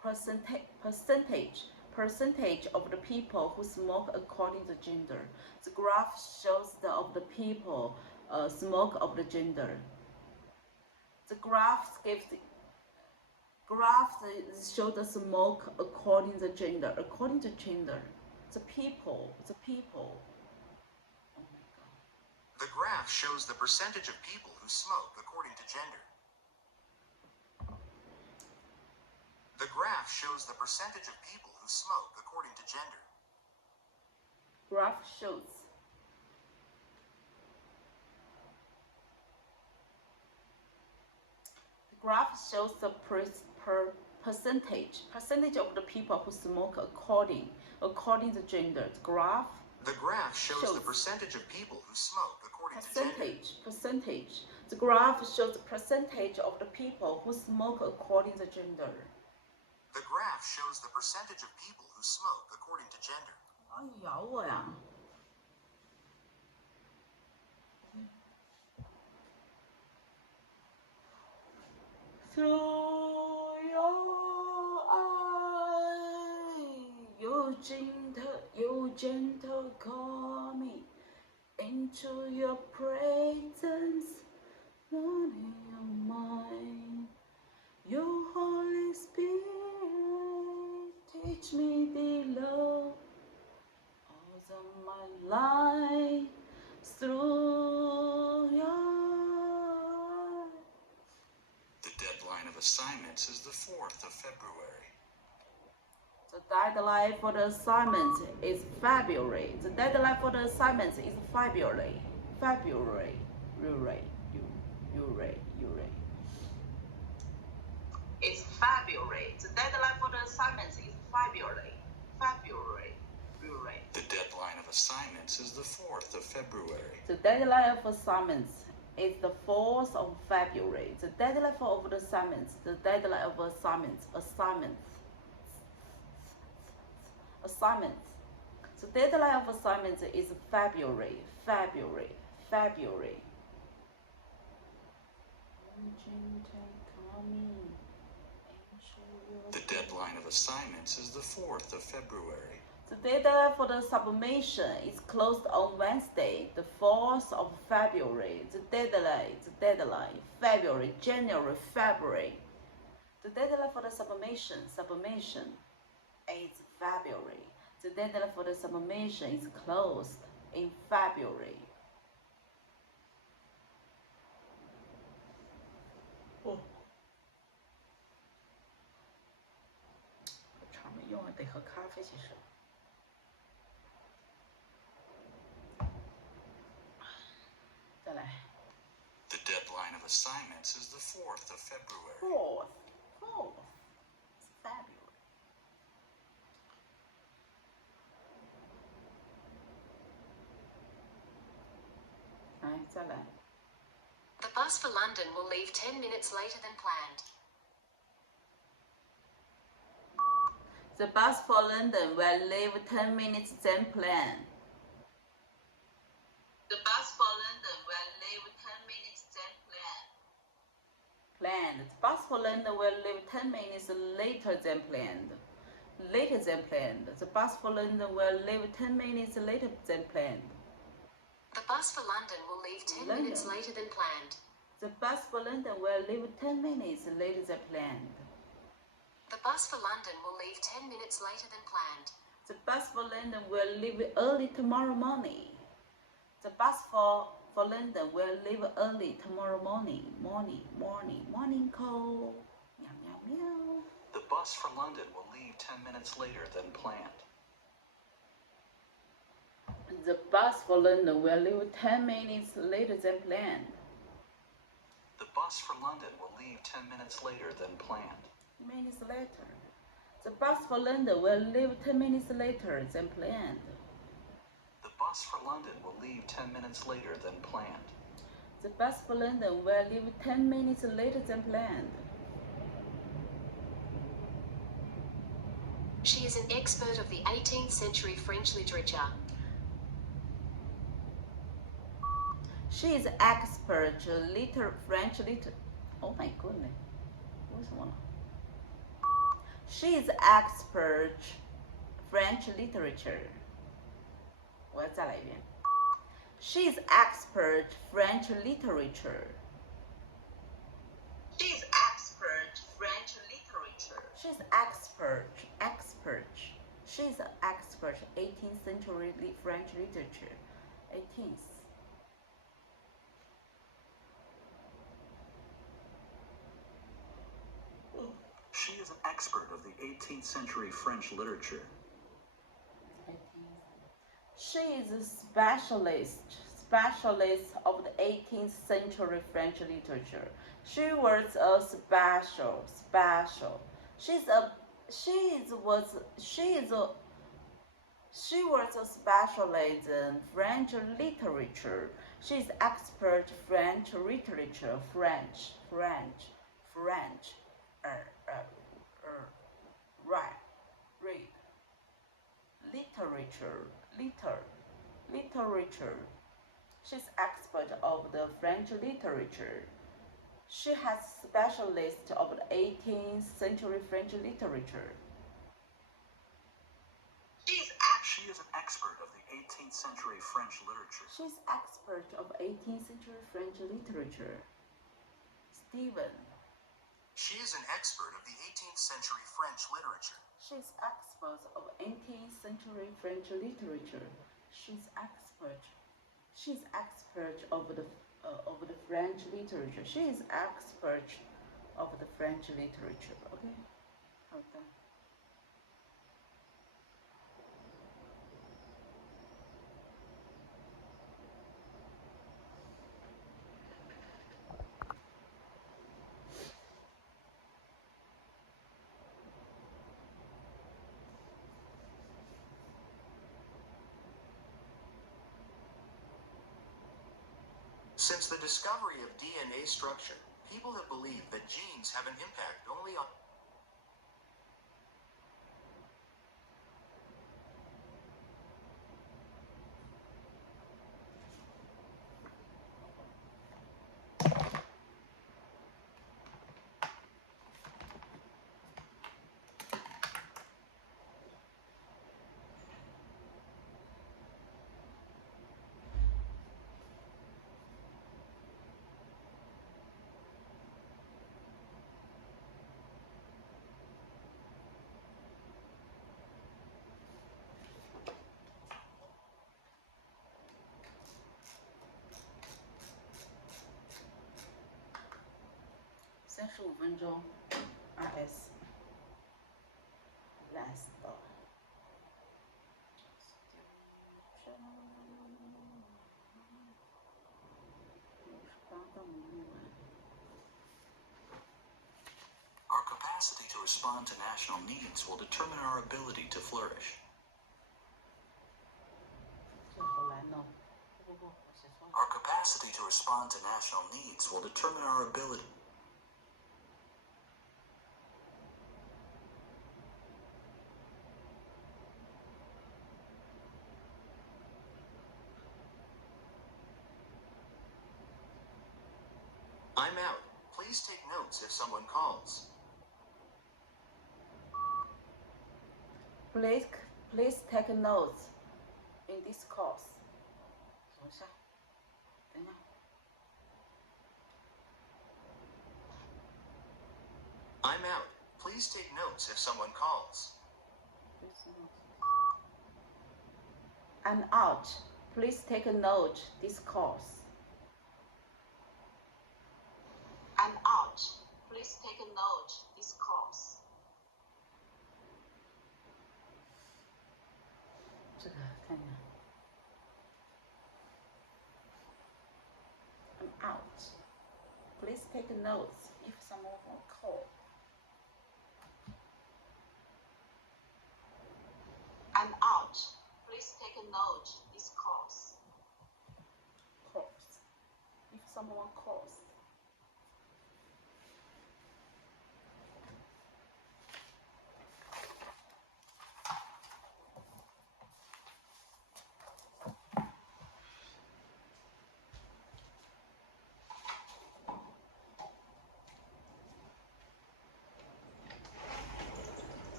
percentage of the people who smoke according to gender. The graph shows of the people smoke of the gender. The graph show the smoke according to gender. According to gender, the people. Oh my God. The graph shows the percentage of people who smoke according to gender. The graph shows the percentage of people who smoke according to gender. Graph shows. The graph shows the percentage of the people who smoke according to gender. The graph shows the percentage of people who smoke according to gender. Percentage. The graph shows the percentage of the people who smoke according to gender. The graph shows the percentage of people who smoke according to gender. 哎呦，咬我呀！Through your eye, you gentle call me into your presence, Lord, in your mind, your Holy Spirit, teach me the love of my life through your. The deadline of assignments is the 4th of February. The deadline for the assignment is February. The deadline for the assignment is February. It's February. The deadline for the assignment is February. The deadline of assignments is the 4th of February. The deadline of assignments is the 4th of February. The deadline for the assignments. The deadline of assignments. The deadline of assignments is February. The deadline of assignments is the 4th of February. The deadline for the submission is closed on Wednesday, the 4th of February. The deadline, January, February. The deadline for the submission is February. The deadline for the submission is closed in February. Oh. 茶没用啊，得喝咖啡其实。再来。The deadline of assignments is the 4th of February. 4th. It's February. 来，再来。The bus for London will leave 10 minutes later than planned. The bus for London will leave 10 minutes than planned. The bus for London will leave 10 minutes than planned. The bus for London will leave 10 minutes later than planned. The bus for London will leave 10 minutes later than planned. The bus for London will leave 10 minutes later than planned. The bus for London will leave 10 minutes later than planned. The bus for London will leave 10 minutes later than planned. The bus for London will leave early tomorrow morning. The bus for London will leave early tomorrow morning. Morning call. Meow, meow, meow. The bus for London will leave 10 minutes later than planned. The bus for London will leave 10 minutes later than planned. The bus for London will leave 10 minutes later than planned. Minutes later. The bus for London will leave 10 minutes later than planned. The bus for London will leave 10 minutes later than planned. The bus for London will leave 10 minutes later than planned. She is an expert of the 18th century French literature. She is expert French literature. Oh my goodness. 为什么呢 She is expert French literature. 我要再来一遍。She is expert French literature. She is expert French literature. She is expert. She is an expert 18th century French literature. 18th. She is an expert of the 18th century French literature. She is a specialist of the 18th century French literature. She was a special. She was a specialist in French literature. She is expert French literature. French. Read. Literature. She's expert of the French literature. She has specialist of the 18th century French literature. She is an expert of the 18th century French literature. She's expert of 18th century French literature. Stephen. She is an expert of the 18th century French literature. She's expert of 18th century French literature. She's expert of the French literature. She is expert of the French literature. Okay, 好的。Since the discovery of DNA structure, people have believed that genes have an impact only on35分钟 RS last Our capacity to respond to national needs will determine our ability to flourish. 这好难哦。不，我写错了。 Our capacity to respond to national needs will determine our ability. I'm out. Please take notes if someone calls. Please take notes in this course. 等一下，等一下。I'm out. Please take notes if someone calls. I'm out. Please take a note this course. I'm out. Please take a note this course. 这个看一下。I'm out. Please take notes if someone will call. I'm out. Please take a note this course. Calls. If someone calls.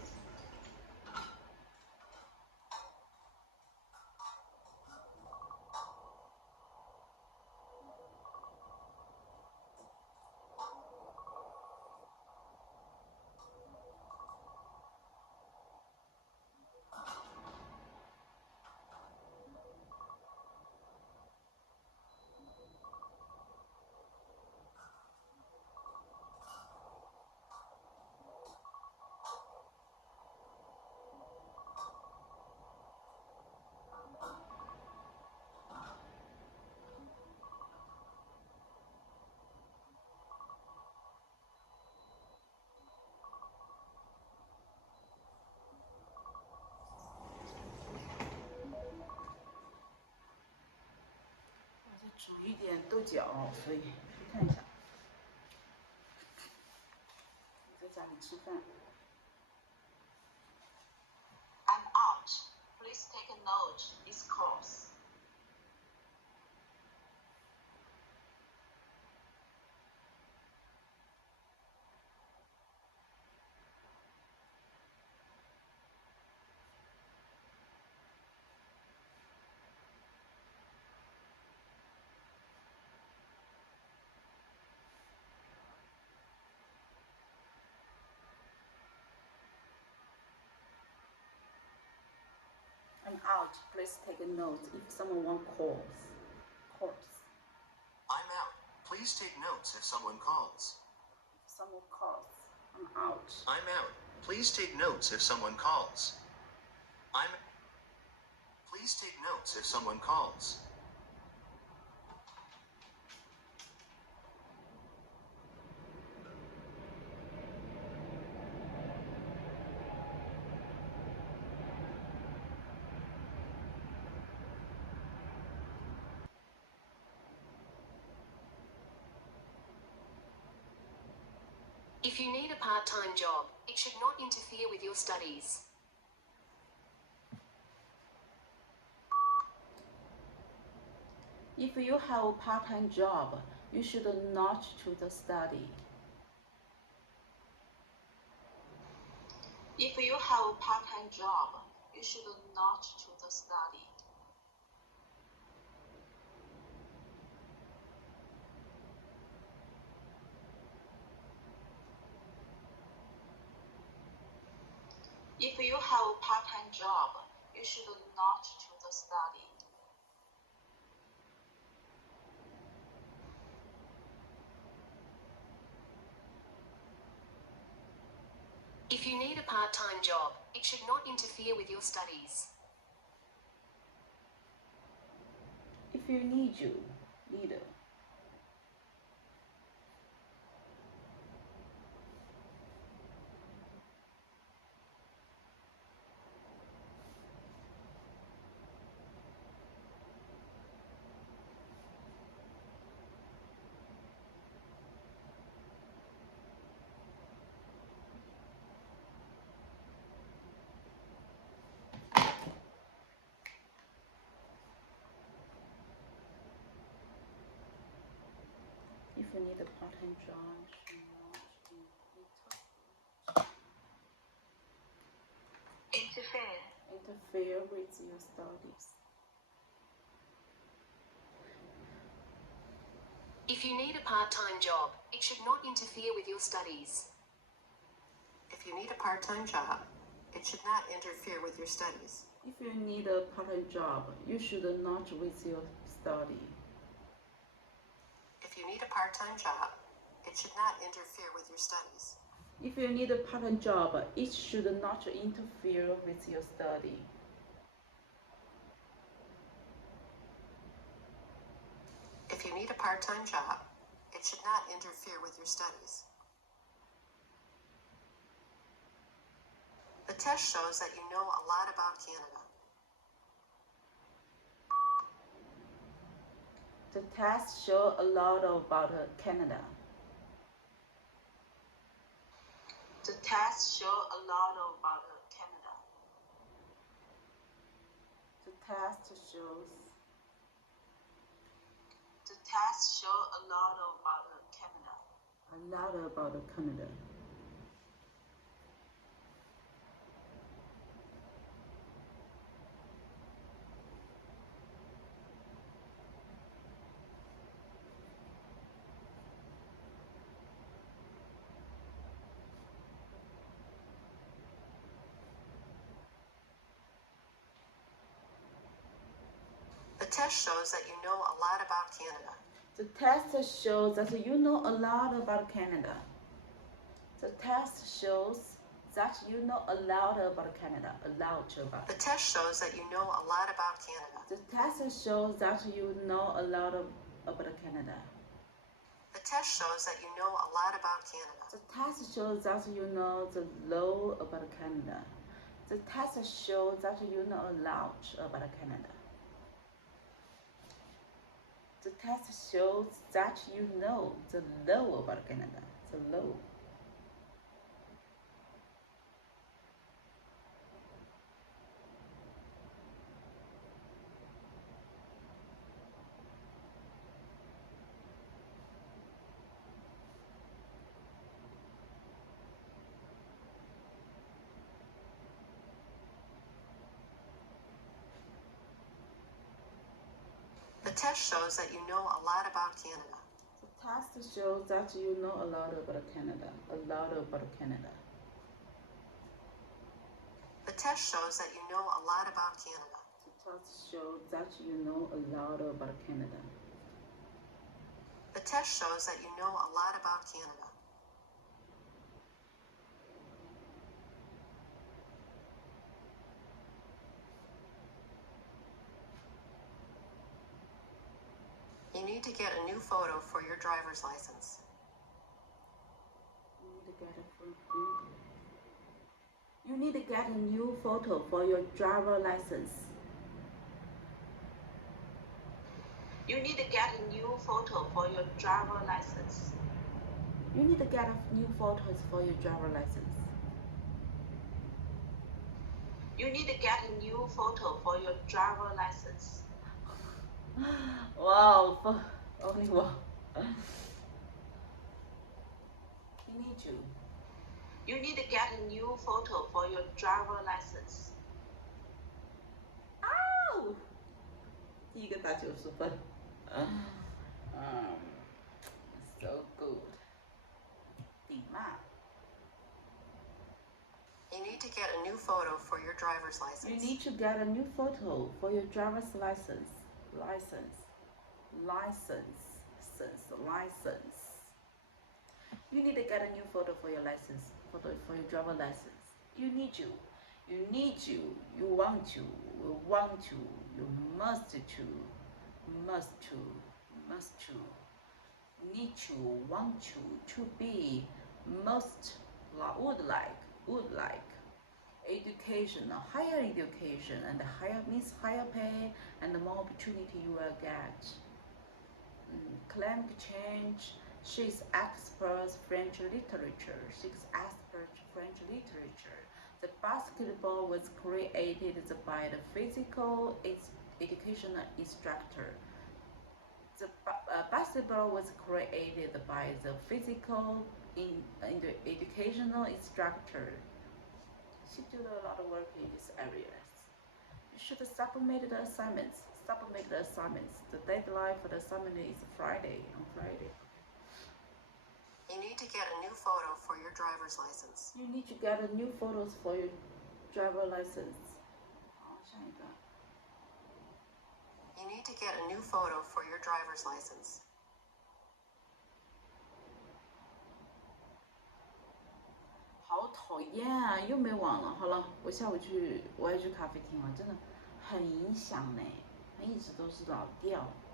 一点豆角，所以看一下。在家里吃饭。I'm out. Please take a note this course. I'm out. Please take a note if someone calls. I'm out. Please take notes if someone calls. If someone calls, I'm out. I'm out. Please take notes if someone calls. Please take notes if someone calls. If you need a part-time job, it should not interfere with your studies. If you have a part-time job, you should not choose a study. If you have a part-time job, you should not choose a study. If you have a part-time job, you should not choose a study. If you need a part-time job, it should not interfere with your studies. If you need a. If you need a part-time job, interfere with your studies. If you need a part-time job, it should not interfere with your studies. If you need a part-time job, it should not interfere with your studies. If you need a part-time job, you should not with your study. If you need a part-time job, it should not interfere with your studies. If you need a part-time job, it should not interfere with your study. If you need a part-time job, it should not interfere with your studies. The test shows that you know a lot about Canada. The test shows a lot about Canada. The test shows a lot about Canada. The test shows a lot about Canada. a lot about Canada. The test shows that you know a lot about Canada. The test shows that you know a lot about Canada. The test shows that you know a lot about Canada. A lot about. The test shows that you know a lot about Canada. The test shows that you know a lot about Canada. The test shows that you know a lot about Canada. The test shows that you know the law about Canada. The test shows that you know a lot about Canada. The test shows that you know the law about Canada. The law. The test shows that you know a lot about Canada. The test shows that you know a lot about Canada. A lot about Canada. The test shows that you know a lot about Canada. The test shows that you know a lot about Canada. The test shows that you know a lot about Canada. You need to get a new photo for your driver's license. You need to get a new photo for your driver license. You need to get a new photo for your driver license. You need to get a new photos for your driver license. You need to get a new photo for your driver license. Wow, only one. You need to. You need to get a new photo for your driver license. Ow! 第一个打90分。So good. 顶嘛。You need to get a new photo for your driver's license. You need to get a new photo for your driver's license. License. You need to get a new photo for your license. Photo for your driver license. You need to. You need to. You want to. You want to. You must to. Must to. Must to. Need to. Want to be. Must. Would like. Education, higher education, and higher means higher pay and more opportunity you will get. Climate change. She's expert French literature. The basketball was created by the physical educational instructor. The basketball was created by the physical in the educational instructor. She did a lot of work in these areas. You should submit the assignments. The deadline for the assignment is Friday. On Friday. You need to get a new photo for your driver's license. You need to get a new photos for your driver license. 好，下一个。You need to get a new photo for your driver's license. 好讨厌啊！又没网了。好了，我下午我要去咖啡厅了，真的很影响呢。它一直都是老调。